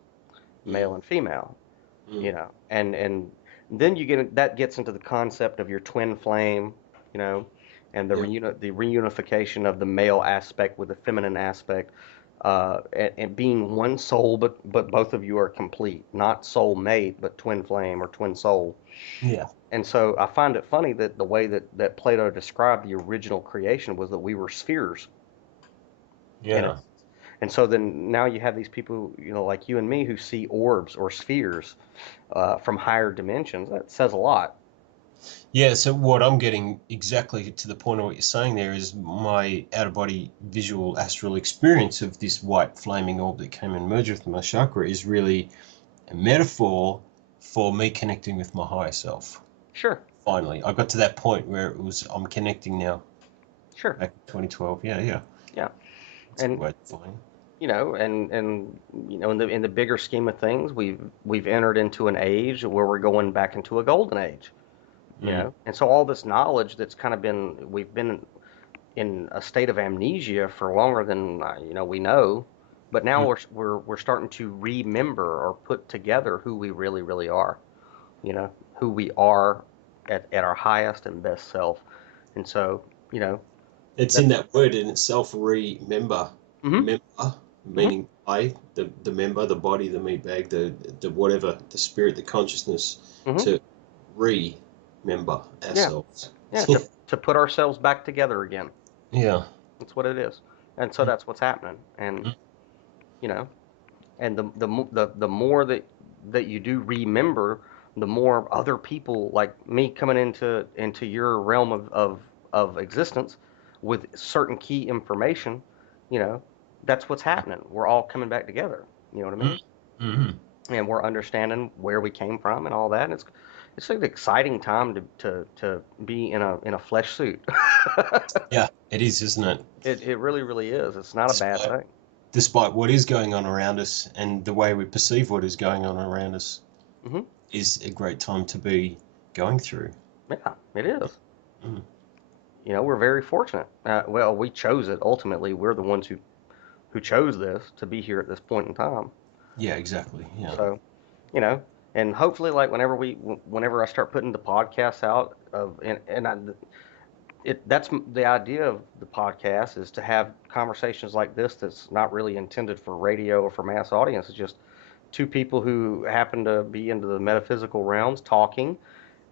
Mm. male and female. Mm. And then that gets into the concept of your twin flame, and Yeah. the reunification of the male aspect with the feminine aspect, and being one soul, but both of you are complete, not soul mate, but twin flame or twin soul. Yeah. And so I find it funny that the way that Plato described the original creation was that we were spheres. And Yeah. and so then now you have these people, like you and me, who see orbs or spheres from higher dimensions. That says a lot. Yeah, so what I'm getting exactly to the point of what you're saying there is my out-of-body visual astral experience of this white flaming orb that came and merged with my chakra is really a metaphor for me connecting with my higher self. Sure, Finally, I got to that point where I'm connecting now. sure, Back in 2012, yeah. yeah, That's a good and way to define in the bigger scheme of things, we've entered into an age where we're going back into a golden age. it. Mm. And so all this knowledge that's kind of we've been in a state of amnesia for longer than we know, but now Mm. we're starting to remember or put together who we really really are, who we are at our highest and best self. And so It's in that's that word in itself, remember. hmm Member, hmm meaning the member, the body, the meat bag, the whatever, the spirit, the consciousness, hmm to remember yeah, ourselves. yeah, to put ourselves back together again. Yeah. That's what it is. And so that's what's happening. And you know and the more that you do remember, the more other people like me coming into your realm of existence with certain key information, you know, that's what's happening. We're all coming back together. You know what I mean? Mm-hmm. And we're understanding where we came from and all that. And it's an exciting time to be in a flesh suit. Yeah, it is, isn't it? It really really is. It's not a bad Despite thing. despite what is going on around us and the way we perceive what is going on around us Hmm. is a great time to be going through. Yeah, it is. Mm. We're very fortunate. Well, we chose it. Ultimately, we're the ones who chose this to be here at this point in time. Yeah, exactly. Yeah. So, you know, and hopefully, like whenever I start putting the podcasts out that's the idea of the podcast is to have conversations like this. That's not really intended for radio or for mass audience. It's just two people who happen to be into the metaphysical realms talking,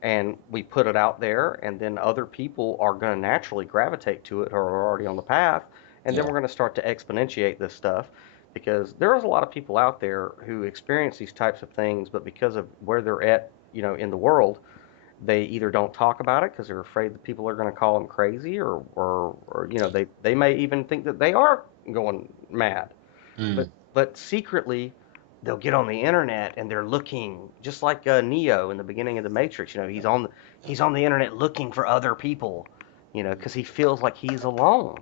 and we put it out there, and then other people are going to naturally gravitate to it or are already on the path, and then Yeah. we're going to start to exponentiate this stuff because there's a lot of people out there who experience these types of things, but because of where they're at, in the world, they either don't talk about it because they're afraid that people are going to call them crazy, or they may even think that they are going mad, but Mm. secretly they'll get on the internet and they're looking just like Neo in the beginning of the Matrix. He's on the internet looking for other people, because he feels like he's alone.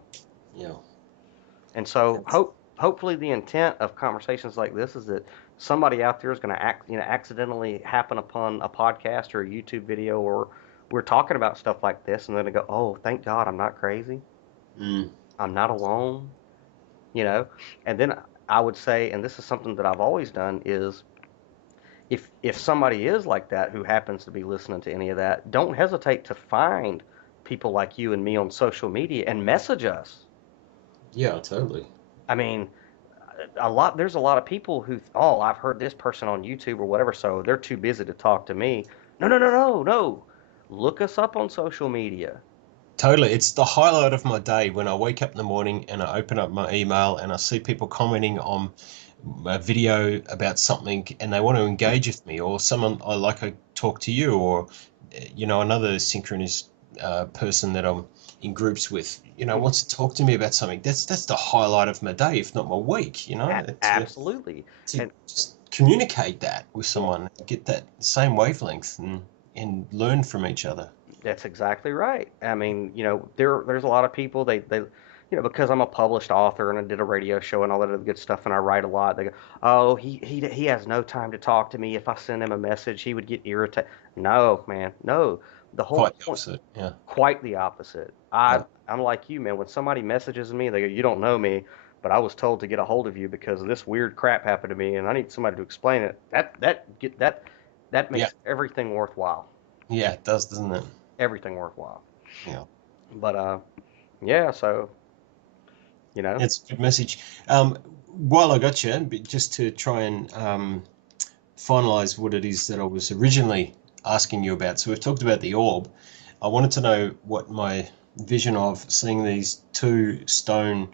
Yeah. And so hopefully the intent of conversations like this is that somebody out there is going to accidentally happen upon a podcast or a YouTube video, or we're talking about stuff like this, and then they go, "Oh, thank God, I'm not crazy. Mm. I'm not alone." You know, and then I would say, and this is something that I've always done, is if somebody is like that who happens to be listening to any of that, don't hesitate to find people like you and me on social media and message us. Yeah, totally. I mean, there's a lot of people who, oh, I've heard this person on YouTube or whatever, so they're too busy to talk to me. No, no, no, no, no. Look us up on social media. Totally. It's the highlight of my day when I wake up in the morning and I open up my email and I see people commenting on a video about something and they want to engage with me, or someone I talk to you, or another synchronous person that I'm in groups with, Mhm. wants to talk to me about something. That's the highlight of my day, if not my week. Absolutely. To And just communicate that with someone, get that same wavelength, and learn from each other. that's exactly right. I mean, there's a lot of people because I'm a published author and I did a radio show and all that other good stuff and I write a lot. They go, "Oh, he has no time to talk to me. If I send him a message, he would get irritated." No, man, no. The whole Quite the point, opposite. Yeah. quite the opposite. Yeah. I'm like you, man. When somebody messages me, they go, "You don't know me, but I was told to get a hold of you because this weird crap happened to me and I need somebody to explain it." That Yeah. makes everything worthwhile. Yeah. It does, doesn't it? Everything worthwhile. Yeah. But yeah, so you know, It's a good message. While I got you, but just to try and finalize what it is that I was originally asking you about. So we've talked about the orb. I wanted to know what my vision of seeing these two stone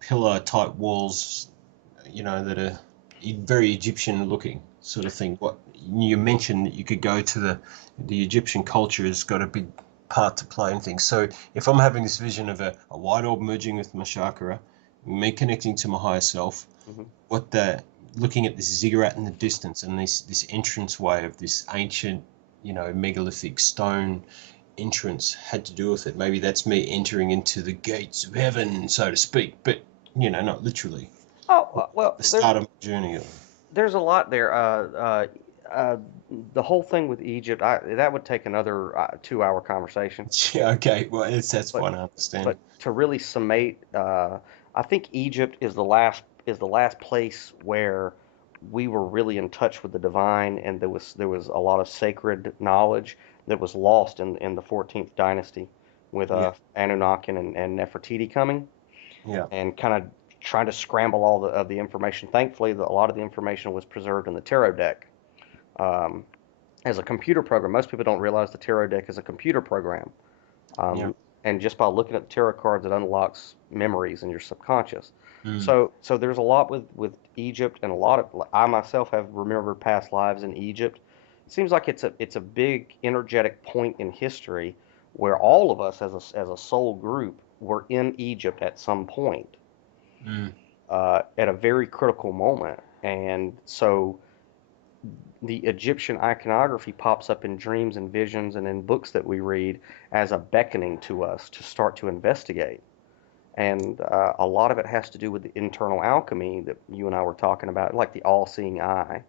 pillar type walls, that are very Egyptian looking sort of thing. What you mentioned that you could go to the Egyptian culture has got a big part to play in things. So if I'm having this vision of a white orb merging with my chakra, me connecting to my higher self, hmm what the looking at this ziggurat in the distance and this entrance way of this ancient, megalithic stone entrance had to do with it. Maybe that's me entering into the gates of heaven, so to speak, but not literally. oh The start of my journey. there's a lot there. Uh, the whole thing with Egypt, that would take another 2 hour conversation. Yeah, okay. Well, that's But fine. I understand. but to really summate, I think Egypt is the last place where we were really in touch with the divine, and there was a lot of sacred knowledge that was lost in the 14th dynasty with Yeah, Anunnaki and Nefertiti coming yeah, and kind of trying to scramble all of the information. Thankfully, a lot of the information was preserved in the tarot deck um, as a computer program. Most people don't realize the tarot deck is a computer program. yeah. Um, and just by looking at the tarot cards, it unlocks memories in your subconscious. Mm, So there's a lot with Egypt, and a lot of I myself have remembered past lives in Egypt. It seems like it's a big energetic point in history where all of us as a soul group were in Egypt at some point mm. at a very critical moment, and so the Egyptian iconography pops up in dreams and visions and in books that we read as a beckoning to us to start to investigate. And a lot of it has to do with the internal alchemy that you and I were talking about, like the all-seeing eye,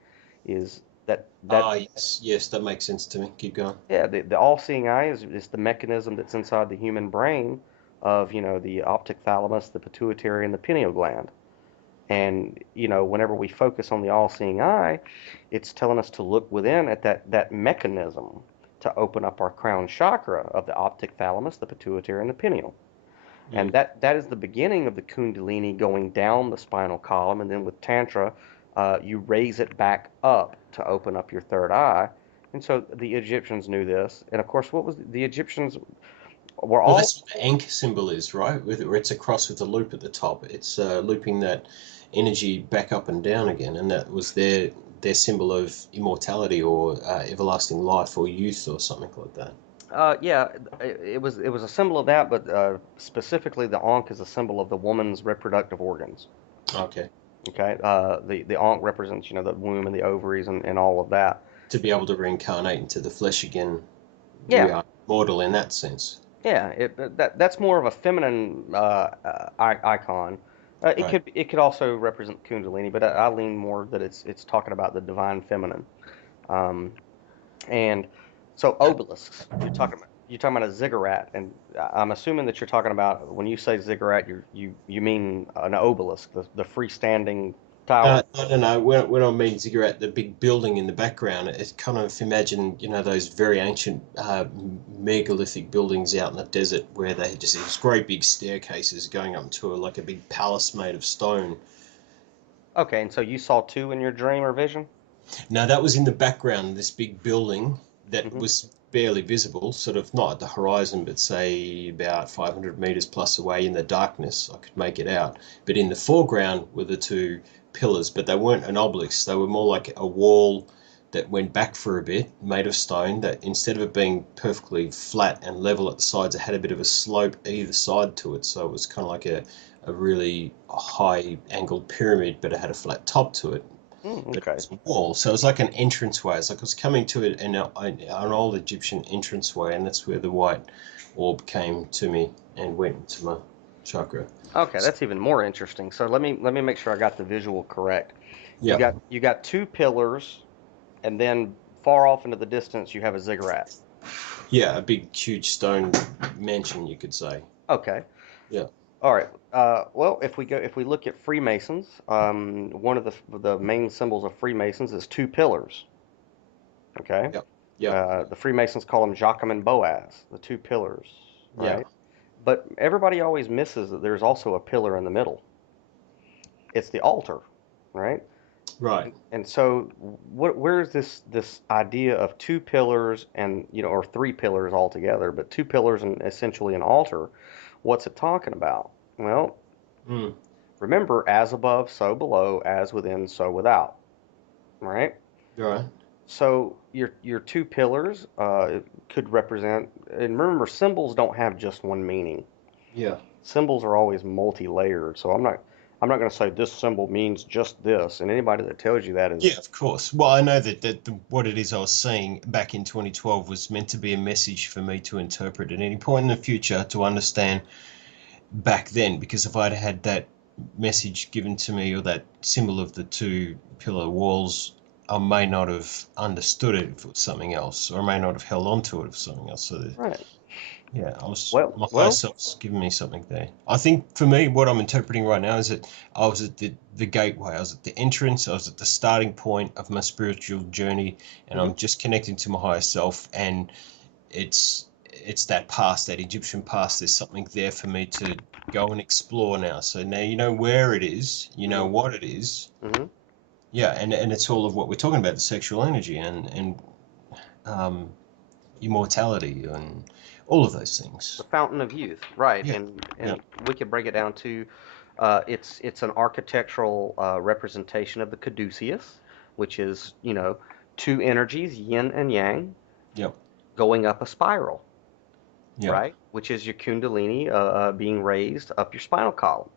is that Ah, yes, yes, that makes sense to me. Keep going. yeah, the all-seeing eye is the mechanism that's inside the human brain of the optic thalamus, the pituitary, and the pineal gland. And whenever we focus on the all-seeing eye, it's telling us to look within at that mechanism to open up our crown chakra of the optic thalamus, the pituitary, and the pineal. And Mm. that is the beginning of the Kundalini going down the spinal column, and then with Tantra, you raise it back up to open up your third eye. And so the Egyptians knew this, and of course, what was the Egyptians were Well, all that's what the Ankh symbol is, right? Where it's a cross with a loop at the top. It's looping that energy back up and down again, and that was their symbol of immortality or everlasting life or youth or something like that. Yeah, it was a symbol of that, but specifically the Ankh is a symbol of the woman's reproductive organs. Okay. Okay, the Ankh represents the womb and the ovaries and all of that. To be able to reincarnate into the flesh again, we Yeah, are mortal in that sense. yeah, that's more of a feminine icon. It Right. could also represent Kundalini, but I lean more that it's talking about the divine feminine. Um, and so obelisks, you're talking about a ziggurat, and I'm assuming that you're talking about when you say ziggurat, you mean an obelisk, the freestanding tower. No, no, no. When I mean ziggurat, the big building in the background, it's kind of imagine, those very ancient megalithic buildings out in the desert where they just these great big staircases going up to like a big palace made of stone. Okay, and so you saw two in your dream or vision? Now that was in the background, this big building that hmm was barely visible, sort of not at the horizon, but say about 500 meters plus away in the darkness. I could make it out. But in the foreground were the two pillars, but they weren't an obelisk. They were more like a wall that went back for a bit, made of stone, that instead of it being perfectly flat and level at the sides, it had a bit of a slope either side to it. So it was kind of like a really high angled pyramid, but it had a flat top to it. But it Okay. was a wall. So it was like an entranceway. It's like I was coming to it in an old Egyptian entranceway, and that's where the white orb came to me and went into my chakra. Okay, that's even more interesting. So let me make sure I got the visual correct. Yeah. You got two pillars, and then far off into the distance you have a ziggurat. Yeah, a big, huge stone mansion, you could say. Okay. Yeah. All right. Well, if we look at Freemasons, one of the main symbols of Freemasons is two pillars. Okay. Yeah. Yeah. The Freemasons call them Jachem and Boaz, the two pillars, Yeah. right? But everybody always misses that there's also a pillar in the middle. It's the altar, right? Right. And so, where's this idea of two pillars and or three pillars altogether, but two pillars and essentially an altar? What's it talking about? Well, Mm. remember, as above, so below, as within, so without, right? Right. So your two pillars could represent, and remember, symbols don't have just one meaning. Yeah. Symbols are always multi-layered. So I'm not going to say this symbol means just this, and anybody that tells you that is Yeah, of course. Well, I know that what it is I was seeing back in 2012 was meant to be a message for me to interpret at any point in the future to understand back then, because if I'd had that message given to me or that symbol of the two pillar walls, I may not have understood it if it was something else, or I may not have held on to it if it was something else. So right. yeah, I was Well, my higher well, self's giving me something there. I think for me, what I'm interpreting right now is that I was at the gateway, I was at the entrance, I was at the starting point of my spiritual journey, and mhm. I'm just connecting to my higher self, and it's that past, that Egyptian past. There's something there for me to go and explore now. So now you know where it is, you know Mhm. what it is. Mhm. Yeah, and it's all of what we're talking about, the sexual energy and um, immortality and all of those The things. fountain of youth, right? Yeah, yeah, And we could break it down to it's an architectural representation of the caduceus, which is two energies, yin and yang, yep, going up a spiral, yep. right? Which is your kundalini being raised up your spinal column.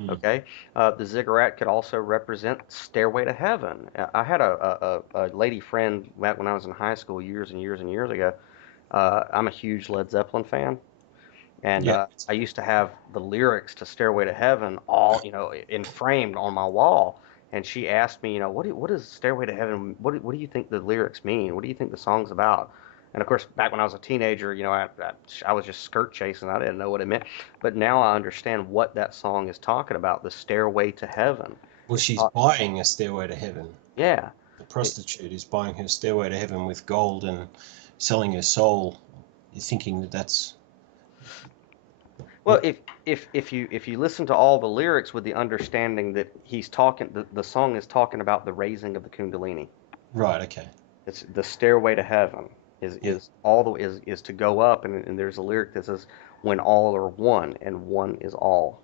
Mm. Okay, the ziggurat could also represent stairway to heaven. I had a lady friend back when I was in high school years and years and years ago. I'm a huge Led Zeppelin fan, and Yeah, I used to have the lyrics to Stairway to Heaven all, enframed on my wall. And she asked me, what is Stairway to Heaven? What do you think the lyrics mean? What do you think the song's about? And of course, back when I was a teenager, I was just skirt chasing. I didn't know what it meant. But now I understand what that song is talking about, the Stairway to Heaven. well, It's she's talk, buying a stairway to heaven. yeah. The It, prostitute is buying her stairway to heaven with gold and selling her soul, thinking that that's well, if you listen to all the lyrics with the understanding that the song is talking about the raising of the Kundalini. right. Okay. It's the stairway to heaven Yeah. is all the is to go up, and there's a lyric that says when all are one and one is all.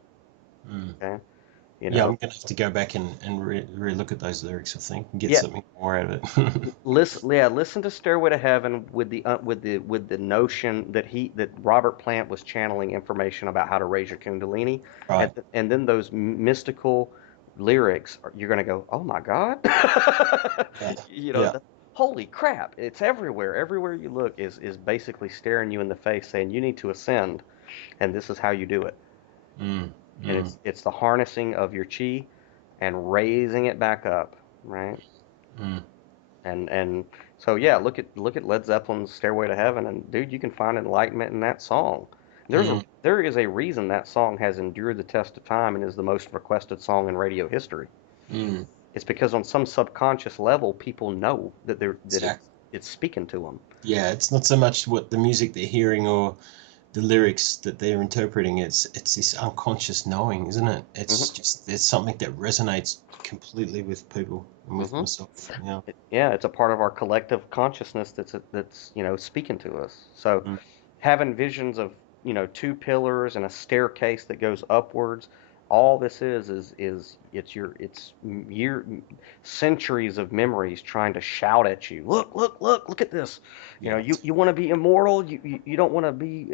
Mm. Okay, you Yeah, know. I'm gonna have to go back and re-look at those lyrics, I think, and get Yeah, something more out of it. listen to Stairway to Heaven with the notion that Robert Plant was channeling information about how to raise your Kundalini, Right. and then those mystical lyrics, you're gonna go, oh my God, Yeah. you know, Yeah. the, holy crap, it's everywhere. Everywhere you look is basically staring you in the face, saying you need to ascend, and this is how you do it. Mm. And Mm. it's the harnessing of your chi and raising it back up, right? Mm. And so yeah, look at Led Zeppelin's Stairway to Heaven, and dude, you can find enlightenment in that song. Mm. There is a reason that song has endured the test of time and is the most requested song in radio history. Mm. It's because on some subconscious level, people know that Exactly. it's speaking to them. Yeah, it's not so much what the music they're hearing or the lyrics that they're interpreting. It's this unconscious knowing, isn't it? It's Hmm. just there's something that resonates completely with people and with Hmm. myself. Yeah. Yeah, it's a part of our collective consciousness that's speaking to us. So Mm. having visions of two pillars and a staircase that goes upwards, All this is it's centuries of memories trying to shout at you. Look at this. You know, Yeah. you want to be immortal. You don't want to be,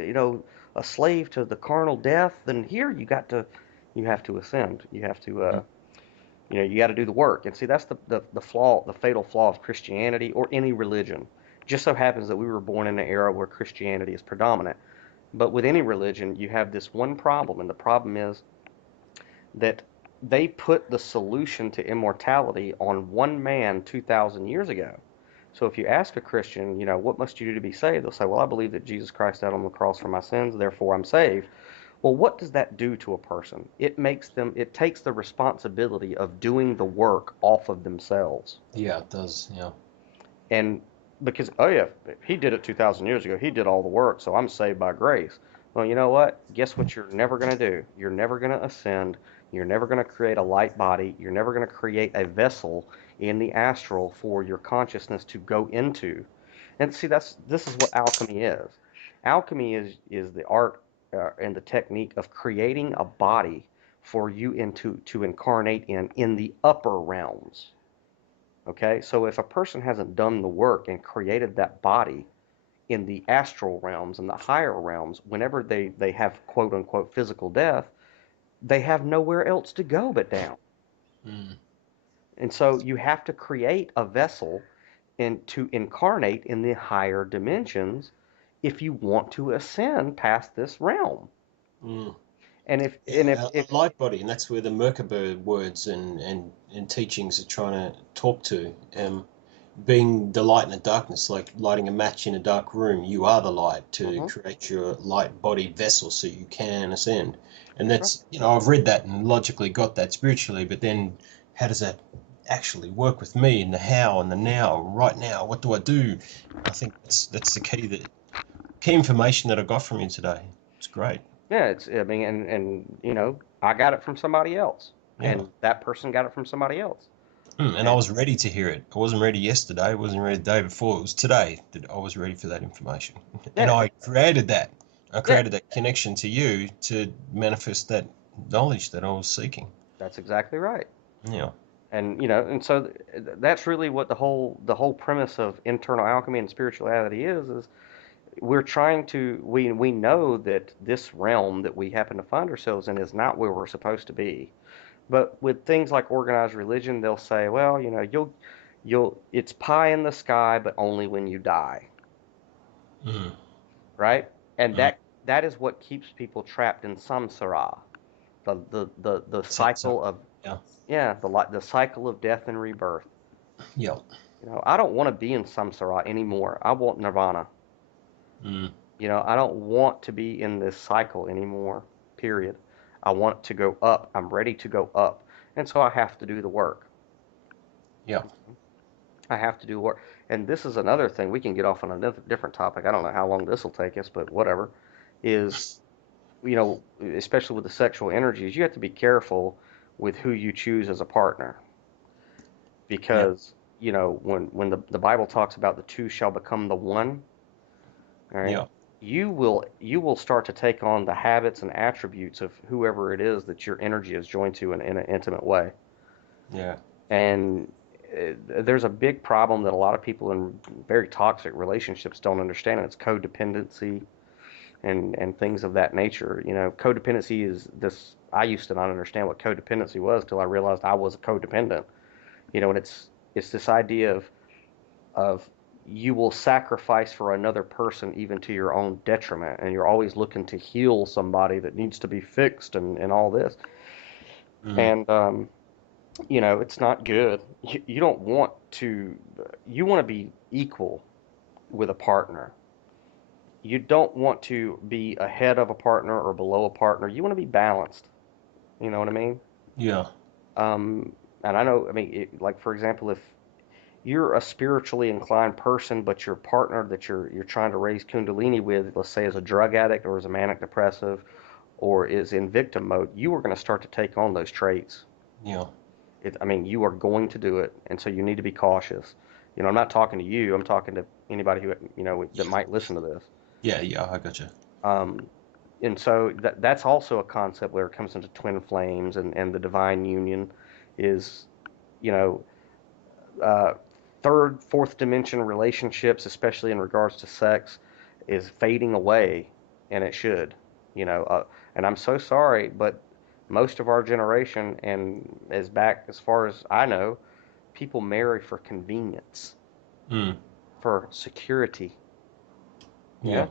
a slave to the carnal death. Then here you have to ascend. You have to Mm. you got to do the work. And see, that's the flaw, the fatal flaw of Christianity or any religion. Just so happens that we were born in an era where Christianity is predominant. But with any religion, you have this one problem, and the problem is that they put the solution to immortality on one man 2,000 years ago. So if you ask a Christian, what must you do to be saved? They'll say, well, I believe that Jesus Christ died on the cross for my sins, therefore I'm saved. Well, what does that do to a person? It takes the responsibility of doing the work off of themselves. Yeah, it does. Yeah. And because, oh yeah, he did it 2,000 years ago. He did all the work, so I'm saved by grace. Well, you know what? Guess what you're never going to do? You're never going to ascend. You're never going to create a light body. You're never going to create a vessel in the astral for your consciousness to go into. And see, this is what alchemy is. Alchemy is the art and the technique of creating a body for you to incarnate in the upper realms. Okay, so if a person hasn't done the work and created that body in the astral realms and the higher realms, whenever they have quote unquote physical death, they have nowhere else to go but down. Mm. And so you have to create a vessel and to incarnate in the higher dimensions if you want to ascend past this realm. Mm. And if and Yeah, if a light body, and that's where the Merkaba words and teachings are trying to talk to. Being the light in the darkness, like lighting a match in a dark room, you are the light to Mhm, create your light bodied vessel so you can ascend. And that's right. that's, I've read that and logically got that spiritually, but then how does that actually work with me and the how and the now, right now? What do I do? I think that's the key information that I got from you today. It's great. Yeah, I mean, and I got it from somebody else, Yeah. and that person got it from somebody else. And I And was ready to hear it. I wasn't ready yesterday. I wasn't ready the day before. It was today that I was ready for that information. And yeah, I created that. I yeah, created that connection to you to manifest that knowledge that I was seeking. that's exactly right. Yeah. And and so that's really what the whole premise of internal alchemy and spirituality is we're trying to we know that this realm that we happen to find ourselves in is not where we're supposed to be. But with things like organized religion, they'll say, well, you'll it's pie in the sky, but only when you die, Mm, right? And mm. that is what keeps people trapped in samsara, the So, cycle of yeah. yeah, the cycle of death and rebirth. Yeah. I don't want to be in samsara anymore. I want nirvana. Mm, I don't want to be in this cycle anymore, period. I want to go up. I'm ready to go up. And so I have to do the work. yeah. I have to do work. And this is another thing. We can get off on a different topic. I don't know how long this will take us, but whatever. Is, especially with the sexual energies, you have to be careful with who you choose as a partner. Yeah. Because, when the Bible talks about the two shall become the one, all right, Yeah. you will start to take on the habits and attributes of whoever it is that your energy is joined to in an intimate way. Yeah. And there's a big problem that a lot of people in very toxic relationships don't understand, and it's codependency and things of that nature. Codependency is this. I used to not understand what codependency was till I realized I was a codependent. And it's this idea of you will sacrifice for another person even to your own detriment, and you're always looking to heal somebody that needs to be fixed and all this. Mm, And it's not good. You don't want to, you want to be equal with a partner. You don't want to be ahead of a partner or below a partner. You want to be balanced. You know what I mean? yeah. Um, and I know, I mean, like for example, if you're a spiritually inclined person, but your partner that you're trying to raise Kundalini with, let's say, is a drug addict or is a manic depressive or is in victim mode, you are going to start to take on those traits. Yeah. I mean, you are going to do it, and so you need to be cautious. I'm not talking to you. I'm talking to anybody who that might listen to this. Yeah. Yeah. I got you. Um, and so that's also a concept where it comes into twin flames and the divine union is, you know, uh, third, fourth dimension relationships, especially in regards to sex, is fading away, and it should, you know. And I'm so sorry, but most of our generation, and as back as far as I know, people marry for convenience, Mm. for security. Yeah.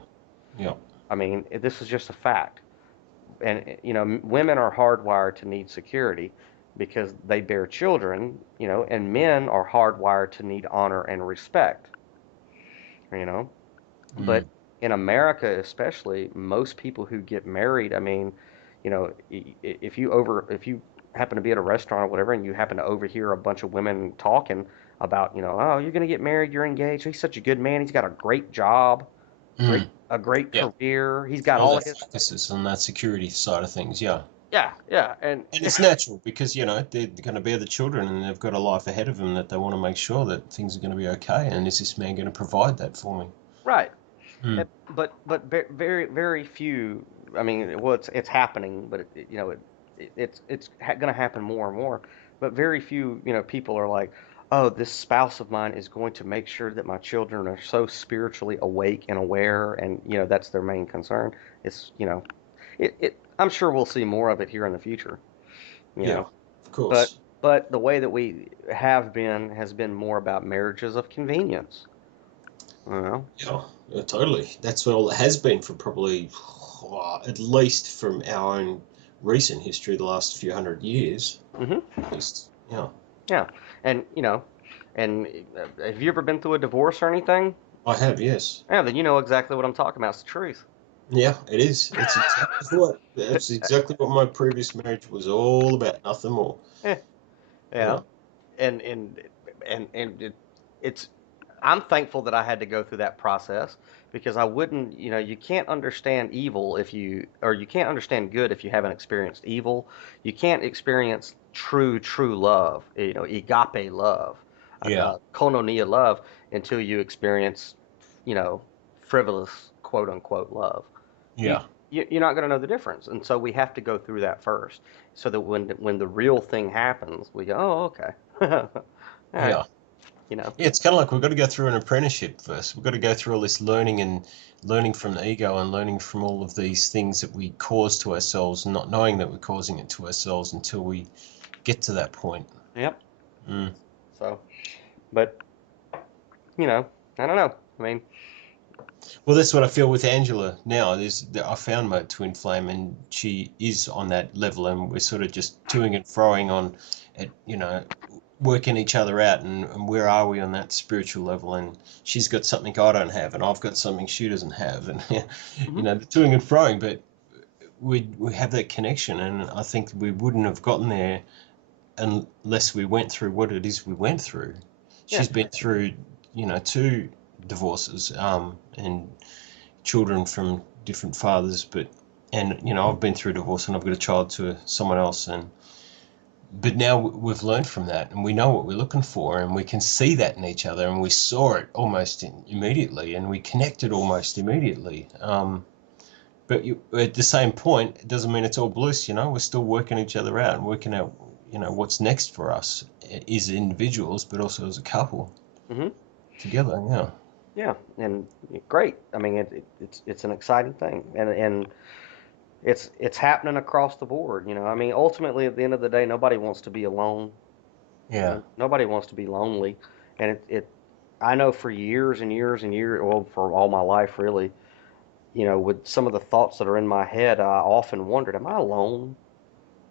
Yeah, Yeah. I mean, this is just a fact. And you know, women are hardwired to need security because they bear children, you know, and men are hardwired to need honor and respect, you know. But Mm. in America, especially, most people who get married, I mean, you know, if you happen to be at a restaurant or whatever, and you happen to overhear a bunch of women talking about, you know, oh, you're gonna get married, you're engaged. He's such a good man. He's got a great job, Mm. a great Yeah. career. He's got All all that of his, focuses on that security side of things. Yeah. yeah, yeah, and And it's natural because, you know, they're going to bear the children and they've got a life ahead of them that they want to make sure that things are going to be okay. And is this man going to provide that for me? right. Mm. But very very few. I mean, well, it's happening, but you know, it's going to happen more and more. But very few, you know, people are like, oh, this spouse of mine is going to make sure that my children are so spiritually awake and aware, and you know, that's their main concern. It's, you know, I'm sure we'll see more of it here in the future. You Yeah, know, of but course. but the way that we have been has been more about marriages of convenience. You know. Yeah, totally. That's what it has been for probably, at least from our own recent history, the last few hundred years, Hmm. at least. Yeah. Yeah, and you know, and have you ever been through a divorce or anything? I have, yes. Yeah, then you know exactly what I'm talking about. It's the truth. Yeah, it is. That's exactly what my previous marriage was all about, nothing more. Yeah, yeah, Yeah. and it's. I'm thankful that I had to go through that process because I wouldn't, you know, you can't understand evil if you, or you can't understand good if you haven't experienced evil. You can't experience true love, you know, agape love, Yeah. koinonia love until you experience, you know, frivolous quote unquote love. You, Yeah. you're not going to know the difference, and so we have to go through that first, so that when the real thing happens, we go, oh, okay, all right, Yeah. you know. Yeah, it's kind of like we've got to go through an apprenticeship first. We've got to go through all this learning and learning from the ego and learning from all of these things that we cause to ourselves and not knowing that we're causing it to ourselves until we get to that point. Yep. Mm. So, but you know, I don't know. I mean, Well, that's what I feel with Angela now. I found my twin flame, and she is on that level, and we're sort of just toing and froing on, at working each other out, and where are we on that spiritual level? And she's got something I don't have, and I've got something she doesn't have, and mhm. the toing and froing, but we have that connection, and I think we wouldn't have gotten there unless we went through what it is we went through. Yeah. She's been through, two divorces, and children from different fathers, and I've been through divorce and I've got a child to someone else, but now we've learned from that and we know what we're looking for and we can see that in each other and we saw it almost immediately and we connected almost immediately. But at the same point, it doesn't mean it's all bliss. We're still working each other out and working out, what's next for us as individuals, but also as a couple Mhm. together. Yeah. Yeah. And great. I mean, it's an exciting thing, and it's happening across the board. You know, I mean, ultimately, at the end of the day, nobody wants to be alone. You Yeah. know, nobody wants to be lonely, and I know for years and years and years, well, for all my life, really. You know, with some of the thoughts that are in my head, I often wondered, am I alone?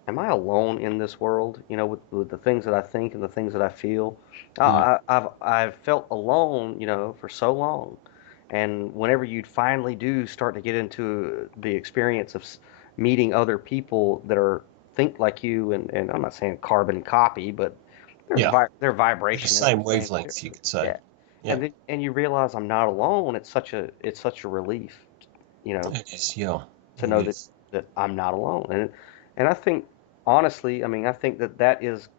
Am I alone in this world? You know, with the things that I think and the things that I feel. Mm. I've felt alone, you know, for so long. And whenever you finally do start to get into the experience of meeting other people that are think like you, and I'm not saying carbon copy, but Yeah. their The vibration is same the same too. wavelength, you could say. Yeah. Yeah. And you realize I'm not alone. It's such a relief, you know, It is. Yeah. to It know is. that I'm not alone. And I think honestly, I mean, I think that is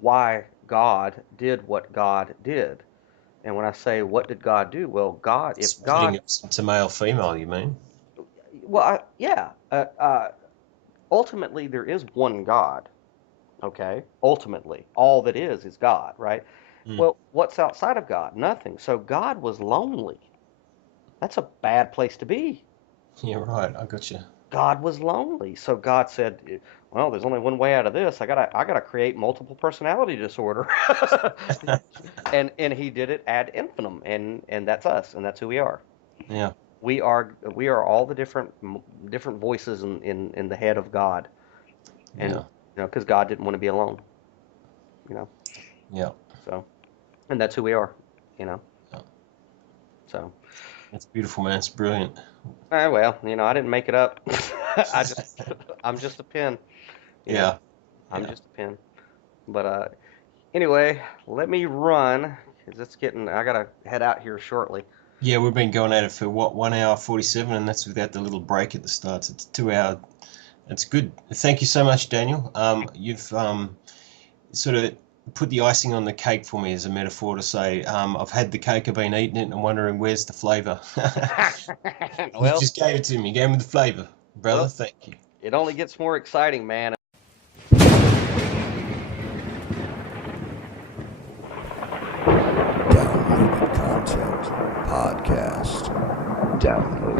why God did what God did. And when I say what did God do? Well, God, if Splitting God, it into male female, you mean? Well, yeah. Ultimately, there is one God. Okay. Ultimately, all that is God, right? Mm. Well, what's outside of God? Nothing. So God was lonely. That's a bad place to be. Yeah, right. I got you. God was lonely. So God said, "Well, there's only one way out of this. I gotta create multiple personality disorder." And he did it ad infinitum, and that's us, and that's who we are. Yeah, We are all the different voices in the head of God, and yeah, because God didn't want to be alone, you know. yeah, So, and that's who we are, you know. yeah. So, That's beautiful, man. It's brilliant. well, I didn't make it up. I just, I'm just a pen, you know. Yeah, I'm yeah. just a pen. But anyway, let me run because it's getting. I gotta head out here shortly. Yeah, we've been going at it for what, 1 hour 47, and that's without the little break at the start. So it's 2 hour. That's good. Thank you so much, Daniel. You've sort of put the icing on the cake for me as a metaphor to say, I've had the cake, I've been eating it, and I'm wondering where's the flavour. You Well, just gave it to me, gave me the flavour, brother. well, Thank you. it only gets more exciting, man. Downloaded content podcast. Download.